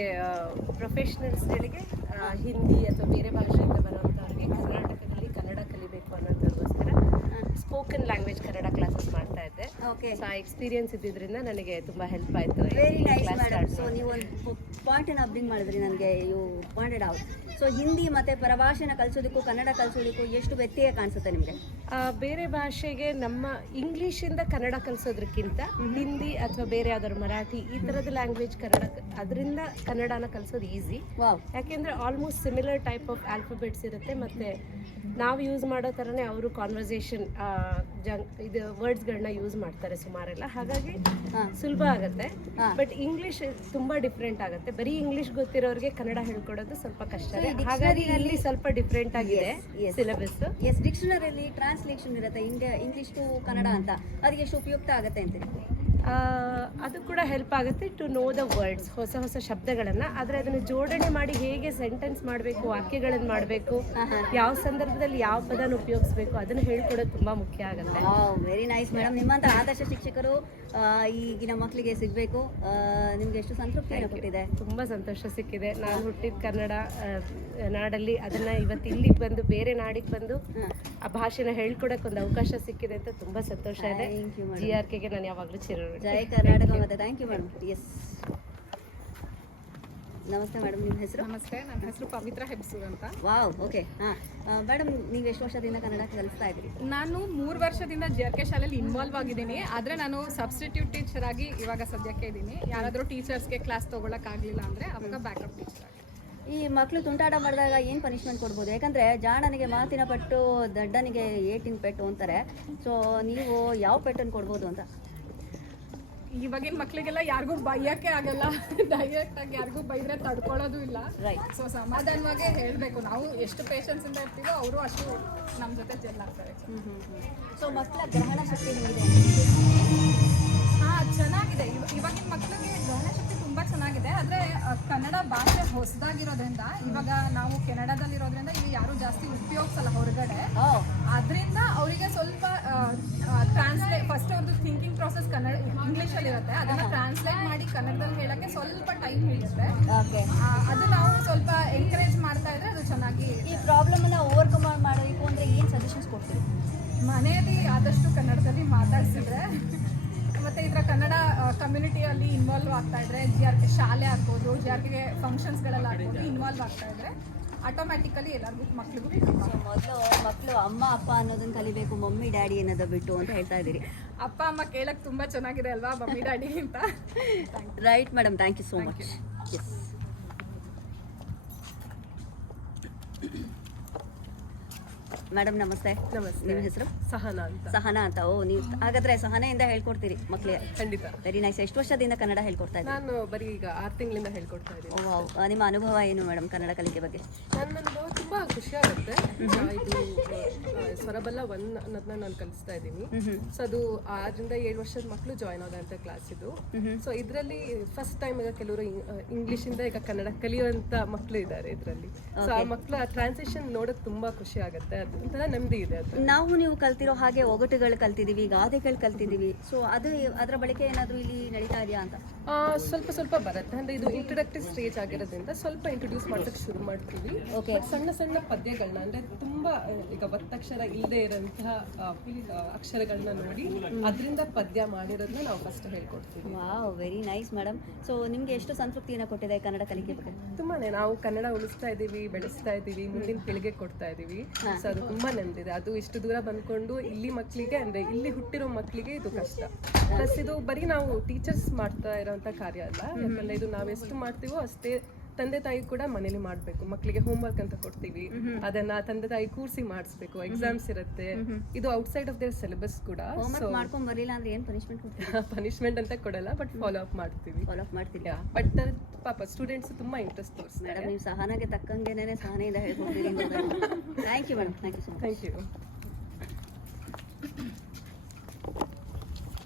ಪ್ರೊಫೆಷ್ನಲ್ಸ್ಗಳಿಗೆ ಹಿಂದಿ ಅಥವಾ ಬೇರೆ ಭಾಷೆಯಿಂದ ಬರುವಂಥವ್ರಿಗೆ ಕರ್ನಾಟಕದಲ್ಲಿ ಕನ್ನಡ ಕಲಿಬೇಕು ಅನ್ನೋದಕ್ಕೋಸ್ಕರ ಸ್ಪೋಕನ್ ಲ್ಯಾಂಗ್ವೇಜ್ ಕನ್ನಡ ಕ್ಲಾಸಸ್ ಮಾಡ್ತಾ ಇದ್ದೆ. ಓಕೆ. ಸೊ ಆ ಎಕ್ಸ್ಪೀರಿಯನ್ಸ್ ಇದ್ದಿದ್ದರಿಂದ ನನಗೆ ತುಂಬ ಹೆಲ್ಪ್ ಆಯಿತು. Very nice madam. ಸೊ ನೀವು ಒಂದು ಪಾಯಿಂಟನ್ನು ಅಬ್ರಿಂಗ್ ಮಾಡಿದ್ರಿ ನನಗೆ, you pointed out. So Hindi ಮತ್ತು ಪರಭಾಷೆನ ಕಲಿಸೋದಕ್ಕೂ ಕನ್ನಡ ಕಲಿಸೋದಕ್ಕೂ ಎಷ್ಟು ವ್ಯತ್ಯಯ ಕಾಣಿಸುತ್ತೆ ನಿಮಗೆ? ಬೇರೆ ಭಾಷೆಗೆ ನಮ್ಮ ಇಂಗ್ಲೀಷಿಂದ ಕನ್ನಡ ಕಲಿಸೋದ್ರಕ್ಕಿಂತ ಹಿಂದಿ ಅಥವಾ ಬೇರೆ ಯಾವ್ದಾದ್ರು ಮರಾಠಿ ಈ ಥರದ ಲ್ಯಾಂಗ್ವೇಜ್ ಅದರಿಂದ ಕನ್ನಡನ ಕಲಿಸೋದು ಈಸಿ. ಯಾಕೆಂದರೆ almost similar type of alphabets ಇರುತ್ತೆ, ಮತ್ತು ನಾವು ಯೂಸ್ ಮಾಡೋ ಥರನೇ ಅವರು ಕಾನ್ವರ್ಸೇಷನ್ ಇದು ವರ್ಡ್ಸ್ಗಳನ್ನ ಯೂಸ್ ಮಾಡ್ತಾರೆ ಸುಮಾರೆಲ್ಲ, ಹಾಗಾಗಿ ಸುಲಭ ಆಗುತ್ತೆ. ಬಟ್ ಇಂಗ್ಲೀಷ್ ತುಂಬ ಡಿಫ್ರೆಂಟ್ ಆಗುತ್ತೆ. ಬರೀ ಇಂಗ್ಲೀಷ್ ಗೊತ್ತಿರೋರಿಗೆ ಕನ್ನಡ ಹೇಳ್ಕೊಡೋದು ಸ್ವಲ್ಪ ಕಷ್ಟ, ಹಾಗಾಗಿ ಇಲ್ಲಿ ಸ್ವಲ್ಪ ಡಿಫ್ರೆಂಟ್ ಆಗಿದೆ ಸಿಲೆಬಸ್. ಎಸ್, ಡಿಕ್ಷನರಿಯಲ್ಲಿ ಟ್ರಾನ್ಸ್ಲೇಷನ್ ಇರುತ್ತೆ ಇಂಗ್ಲೀಷ್ ಟು ಕನ್ನಡ ಅಂತ, ಅದಕ್ಕೆ ಎಷ್ಟು ಉಪಯುಕ್ತ ಆಗುತ್ತೆ ಅಂತೀರಿ? ಅದು ಕೂಡ ಹೆಲ್ಪ್ ಆಗುತ್ತೆ ಟು ನೋ ದ ವರ್ಡ್ಸ್, ಹೊಸ ಹೊಸ ಶಬ್ದಗಳನ್ನು. ಆದರೆ ಅದನ್ನು ಜೋಡಣೆ ಮಾಡಿ ಹೇಗೆ ಸೆಂಟೆನ್ಸ್ ಮಾಡಬೇಕು, ವಾಕ್ಯಗಳನ್ನು ಮಾಡಬೇಕು, ಯಾವ ಸಂದರ್ಭದಲ್ಲಿ ಯಾವ ಪದನ ಉಪಯೋಗಿಸ್ಬೇಕು ಅದನ್ನು ಹೇಳ್ಕೊಡೋದು ತುಂಬ ಮುಖ್ಯ ಆಗುತ್ತೆ. Very nice madam. ನಿಮ್ಮಂಥ ಆದರ್ಶ ಶಿಕ್ಷಕರು ಈಗಿನ ಮಕ್ಕಳಿಗೆ ಸಿಗಬೇಕು. ನಿಮ್ಗೆ ಎಷ್ಟು ಸಂತೃಪ್ತಿ ಕೊಟ್ಟಿದೆ? ತುಂಬ ಸಂತೋಷ ಸಿಕ್ಕಿದೆ. ನಾನು ಹುಟ್ಟಿದ ಕನ್ನಡ ನಾಡಲ್ಲಿ, ಅದನ್ನು ಇವತ್ತು ಇಲ್ಲಿಗೆ ಬಂದು ಬೇರೆ ನಾಡಿಗೆ ಬಂದು ಆ ಭಾಷೆನ ಹೇಳ್ಕೊಡಕ್ಕೆ ಒಂದು ಅವಕಾಶ ಸಿಕ್ಕಿದೆ ಅಂತ ತುಂಬ ಸಂತೋಷ ಇದೆ. GRKಗೆ ನಾನು ಯಾವಾಗಲೂ ಚಿರಋಣಿ. ಜೈ ಕರ್ನಾಟಕ. ಮತ್ತೆ ಥ್ಯಾಂಕ್ ಯು ಮೇಡಮ್. ಎಸ್, ನಮಸ್ತೆ ಮೇಡಮ್, ನಿಮ್ಮ ಹೆಸರು? ನಮಸ್ತೆ, ನನ್ನ ಹೆಸರು ಪವಿತ್ರ ಹೆಬ್ಸೂರ್ ಅಂತ. Wow, okay. ಮೇಡಮ್, ನೀವು ಎಷ್ಟು ವರ್ಷದಿಂದ ಕನ್ನಡ ಕಲಿಸ್ತಾ ಇದ್ದೀರಿ? ನಾನು 3 ವರ್ಷದಿಂದ JRK ಶಾಲೆಯಲ್ಲಿ ಇನ್ವಾಲ್ವ್ ಆಗಿದ್ದೀನಿ. ಆದರೆ ನಾನು ಸಬ್ಸ್ಟಿಟ್ಯೂಟ್ ಟೀಚರ್ ಆಗಿ ಇವಾಗ ಸದ್ಯಕ್ಕೆ ಇದ್ದೀನಿ. ಯಾರಾದರೂ ಟೀಚರ್ಸ್ಗೆ ಕ್ಲಾಸ್ ತೊಗೊಳಕ್ಕಾಗಲಿಲ್ಲ ಅಂದರೆ ಅವಾಗ ಬ್ಯಾಕಪ್ ಟೀಚರ್ ಆಗಿ. ಈ ಮಕ್ಕಳು ತುಂಟಾಟ ಮಾಡಿದಾಗ ಏನು ಪನಿಷ್ಮೆಂಟ್ ಕೊಡ್ಬೋದು? ಯಾಕಂದರೆ ಜಾಣನಿಗೆ ಮಾತಿನ ಪಟ್ಟು, ದಡ್ಡನಿಗೆ ಏಟಿನ ಪೆಟ್ಟು ಅಂತಾರೆ. ಸೊ ನೀವು ಯಾವ ಪೆಟ್ಟನ್ನು ಕೊಡ್ಬೋದು ಅಂತ? ಇವಾಗಿನ ಮಕ್ಕಳಿಗೆಲ್ಲ ಯಾರಿಗೂ ಬೈಯೋಕ್ಕೆ ಆಗಲ್ಲ, ಡೈರೆಕ್ಟಾಗಿ ಯಾರಿಗೂ ಬೈದ್ರೆ ತಡ್ಕೊಳ್ಳೋದು ಇಲ್ಲ. ಸೊ ಸಮಾಧಾನವಾಗಿ ಹೇಳಬೇಕು. ನಾವು ಎಷ್ಟು ಪೇಷನ್ಸಿಂದ ಇರ್ತೀವೋ ಅವರು ಅಷ್ಟು ನಮ್ಮ ಜೊತೆ ಜೆಲ್ಲಾಗ್ತಾರೆ. ಸೊ ಮಕ್ಕಳ ಗ್ರಹಣ ಶಕ್ತಿ ಹೇಗಿದೆ? ಚೆನ್ನಾಗಿದೆ. ಇವಾಗಿನ ಮಕ್ಕಳಿಗೆ ಗ್ರಹಣ ಶಕ್ತಿ ತುಂಬ ಚೆನ್ನಾಗಿದೆ. ಆದರೆ ಕನ್ನಡ ಭಾಷೆ ಹೊಸದಾಗಿರೋದ್ರಿಂದ, ಇವಾಗ ನಾವು ಕೆನಡಾದಲ್ಲಿರೋದ್ರಿಂದ ಇಲ್ಲಿ ಯಾರೂ ಜಾಸ್ತಿ ಉಪಯೋಗಿಸಲ್ಲ ಹೊರಗಡೆ. ಅದರಿಂದ ಅವರಿಗೆ ಸ್ವಲ್ಪ ಫಸ್ಟ್ ಅವ್ರದ್ದು ಥಿಂಕಿಂಗ್ ಪ್ರಾಸೆಸ್ ಇಂಗ್ಲೀಷಲ್ಲಿ ಇರುತ್ತೆ. ಅದನ್ನು ಟ್ರಾನ್ಸ್ಲೇಟ್ ಮಾಡಿ ಕನ್ನಡದಲ್ಲಿ ಹೇಳೋಕ್ಕೆ ಸ್ವಲ್ಪ ಟೈಮ್ ಹಿಡಿಯುತ್ತೆ. ಅದು ನಾವು ಸ್ವಲ್ಪ ಎನ್ಕರೇಜ್ ಮಾಡ್ತಾ ಇದ್ರೆ ಅದು ಚೆನ್ನಾಗಿ. ಈ ಪ್ರಾಬ್ಲಮನ್ನು ಓವರ್ಕಮ್ ಮಾಡಬೇಕು ಅಂದರೆ ಏನು ಸಜೆಷನ್ಸ್ ಕೊಡ್ತೀರಿ? ಮನೆಯಲ್ಲಿ ಆದಷ್ಟು ಕನ್ನಡದಲ್ಲಿ ಮಾತಾಡಿಸಿದ್ರೆ, ಮತ್ತು ಇದರ ಕನ್ನಡ ಕಮ್ಯುನಿಟಿಯಲ್ಲಿ ಇನ್ವಾಲ್ವ್ ಆಗ್ತಾ ಇದ್ರೆ, GRK ಶಾಲೆ ಆಗ್ಬೋದು, GRK ಫಂಕ್ಷನ್ಸ್ಗಳೆಲ್ಲ ಆಗ್ಬೋದು, ಇನ್ವಾಲ್ವ್ ಆಗ್ತಾ ಇದ್ರೆ ಆಟೋಮ್ಯಾಟಿಕಲಿ ಎಲ್ಲರಿಗೂ ಮಕ್ಕಳಿಗೂ. ಸೊ ಮೊದಲು ಮಕ್ಕಳು ಅಮ್ಮ ಅಪ್ಪ ಅನ್ನೋದನ್ನ ಕಲಿಬೇಕು, ಮಮ್ಮಿ ಡ್ಯಾಡಿ ಅನ್ನೋದು ಬಿಟ್ಟು ಅಂತ ಹೇಳ್ತಾ ಇದ್ದೀರಿ. ಅಪ್ಪ ಅಮ್ಮ ಕೇಳಕ್ಕೆ ತುಂಬ ಚೆನ್ನಾಗಿದೆ ಅಲ್ವಾ, ಮಮ್ಮಿ ಡ್ಯಾಡಿಗಿಂತ. Right madam, thank you so much. Yes, madam ನಮಸ್ತೆ. ನಮಸ್ತೆ. ನಿಮ್ಮ ಹೆಸರು? ಸಹನಾ ಅಂತ. ಸಹನಾ ಅಂತ. ಓ, ನೀವು ಹಾಗಾದ್ರೆ ಸಹನೆಯಿಂದ ಹೇಳ್ಕೊಡ್ತೀರಿ ಮಕ್ಕಳಿಗೆ? ಖಂಡಿತ. Very nice. ಎಷ್ಟು ವರ್ಷದಿಂದ ಕನ್ನಡ ಹೇಳ್ಕೊಡ್ತಾ ಇದ್ದೀರಿ? ನಾನು ಬರೀ ಈಗ 6 ತಿಂಗಳಿಂದ ಹೇಳ್ಕೊಡ್ತಾ ಇದ್ದೀನಿ. ಓ, ನಿಮ್ಮ ಅನುಭವ ಏನು ಮೇಡಮ್ ಕನ್ನಡ ಕಲಿಕೆ ಬಗ್ಗೆ? ನನ್ನ ಅನುಭವ ತುಂಬ ಖುಷಿಯಾಗುತ್ತೆ. ಇದು ಸ್ವರಬಲ್ಲ 1 ಅನ್ನೋದನ್ನ ನಾನು ಕಲಿಸ್ತಾ ಇದ್ದೀನಿ. ಸೊ ಅದು 6ರಿಂದ 7 ವರ್ಷದ ಮಕ್ಕಳು ಜಾಯ್ನ್ ಆಗೋಂಥ ಕ್ಲಾಸ್ ಇದು. ಸೊ ಇದರಲ್ಲಿ ಫಸ್ಟ್ ಟೈಮ್ ಈಗ ಕೆಲವರು ಇಂಗ್ಲೀಷಿಂದ ಈಗ ಕನ್ನಡ ಕಲಿಯುವಂಥ ಮಕ್ಕಳು ಇದ್ದಾರೆ ಇದರಲ್ಲಿ. ಸೊ ಆ ಮಕ್ಕಳ ಟ್ರಾನ್ಸಿಷನ್ ನೋಡೋಕೆ ತುಂಬ ಖುಷಿ ಆಗುತ್ತೆ. ಅದು ಒಂಥರ ನೆಮ್ಮದಿ ಇದೆ. ಅದು ನಾವು ನೀವು ಕಲ್ತಿರೋ ಹಾಗೆ ಒಗಟುಗಳು ಕಲ್ತಿದ್ದೀವಿ, ಗಾದೆಗಳು ಕಲ್ತಿದ್ದೀವಿ. ಸೊ ಅದರ ಬಳಕೆ ಏನಾದರೂ ಇಲ್ಲಿ ನಡೀತಾ ಇದೆಯಾ ಅಂತ? ಸ್ವಲ್ಪ ಸ್ವಲ್ಪ ಬರುತ್ತೆ ಅಂದರೆ ಇದು ಇಂಟ್ರಡಕ್ಟಿವ್ ಸ್ಟೇಜ್ ಆಗಿರೋದ್ರಿಂದ ಸ್ವಲ್ಪ ಇಂಟ್ರೊಡ್ಯೂಸ್ ಮಾಡೋದಕ್ಕೆ ಶುರು ಮಾಡ್ತೀವಿ. But ಸಣ್ಣ ಸಣ್ಣ ಪದ್ಯಗಳನ್ನ ಅಂದರೆ ತುಂಬ ಈಗ ಒತ್ತಕ್ಷರ ಇಲ್ಲದೆ ಇರೋಂತಹ ಅಕ್ಷರಗಳನ್ನ ನೋಡಿ ಅದರಿಂದ ಪದ್ಯ ಮಾಡಿರೋದನ್ನ ನಾವು ಫಸ್ಟ್ ಹೇಳ್ಕೊಡ್ತೀವಿ. Wow, very nice madam. So ನಿಮಗೆ ಎಷ್ಟು ಸಂತೃಪ್ತಿಯನ್ನು ಕೊಟ್ಟಿದೆ ಕನ್ನಡ ಕಲಿಕೆ ಬಗ್ಗೆ? ತುಂಬಾನೇ ನಾವು ಕನ್ನಡ ಉಳಿಸ್ತಾ ಇದ್ದೀವಿ, ಬೆಳೆಸ್ತಾ ಇದ್ದೀವಿ, ಮುಂದಿನ ಪೀಳಿಗೆ ಕೊಡ್ತಾ ಇದ್ದೀವಿ. ಸೊ ಅದು ತುಂಬಾ ನೆಮ್ಮದಿದೆ. ಅದು ಇಷ್ಟು ದೂರ ಬಂದ್ಕೊಂಡು ಇಲ್ಲಿ ಮಕ್ಕಳಿಗೆ ಅಂದರೆ ಇಲ್ಲಿ ಹುಟ್ಟಿರೋ ಮಕ್ಕಳಿಗೆ ಇದು ಕಷ್ಟ. ಪ್ಲಸ್ ಇದು ಬರೀ ನಾವು ಟೀಚರ್ಸ್ ಮಾಡ್ತಾ ಇರೋಂಥ ಕಾರ್ಯ ಅಲ್ಲ, ಯಾಕಂದ್ರೆ ಇದು ನಾವೆಷ್ಟು ಮಾಡ್ತೀವೋ ಅಷ್ಟೇ ತಂದೆ ತಾಯಿ ಕೂಡ ಮನೇಲಿ ಮಾಡಬೇಕು. ಮಕ್ಕಳಿಗೆ ಹೋಮ್ವರ್ಕ್ ಅಂತ ಕೊಡ್ತೀವಿ, ಅದನ್ನ ತಂದೆ ತಾಯಿ ಕೂರಿಸಿ ಮಾಡಿಸ್ಬೇಕು. ಎಕ್ಸಾಮ್ಸ್ ಇರುತ್ತೆ, ಇದು ಔಟ್ಸೈಡ್ ಆಫ್ ದೇರ್ ಸಿಲೆಬಸ್ ಕೂಡ. ಮಾಡ್ಕೊಂಡ್ ಬರಲಿಲ್ಲ ಅಂದ್ರೆ ಏನು ಪನಿಷ್ಮೆಂಟ್ ಕೊಡ್ತೀವಿ? ಪನಿಷ್ಮೆಂಟ್ ಅಂತ ಕೊಡಲ್ಲ, ಬಟ್ ಫಾಲೋ ಅಪ್ ಮಾಡ್ತೀವಿ. ಬಟ್ ಪಾಪ ಸ್ಟೂಡೆಂಟ್ಸ್ ತುಂಬಾ ಇಂಟ್ರೆಸ್ಟ್ ತೋರಿಸ್ತಾರೆ. ಮೇಡಮ್, ನೀವು ಸಹನಾಗೆ ತಕ್ಕಂಗೆನೇ ಸಹನೆಯಿಂದ ಹೇಳ್ಕೊಡ್ತೀರಿ. Thank you madam, thank you so much. Thank you.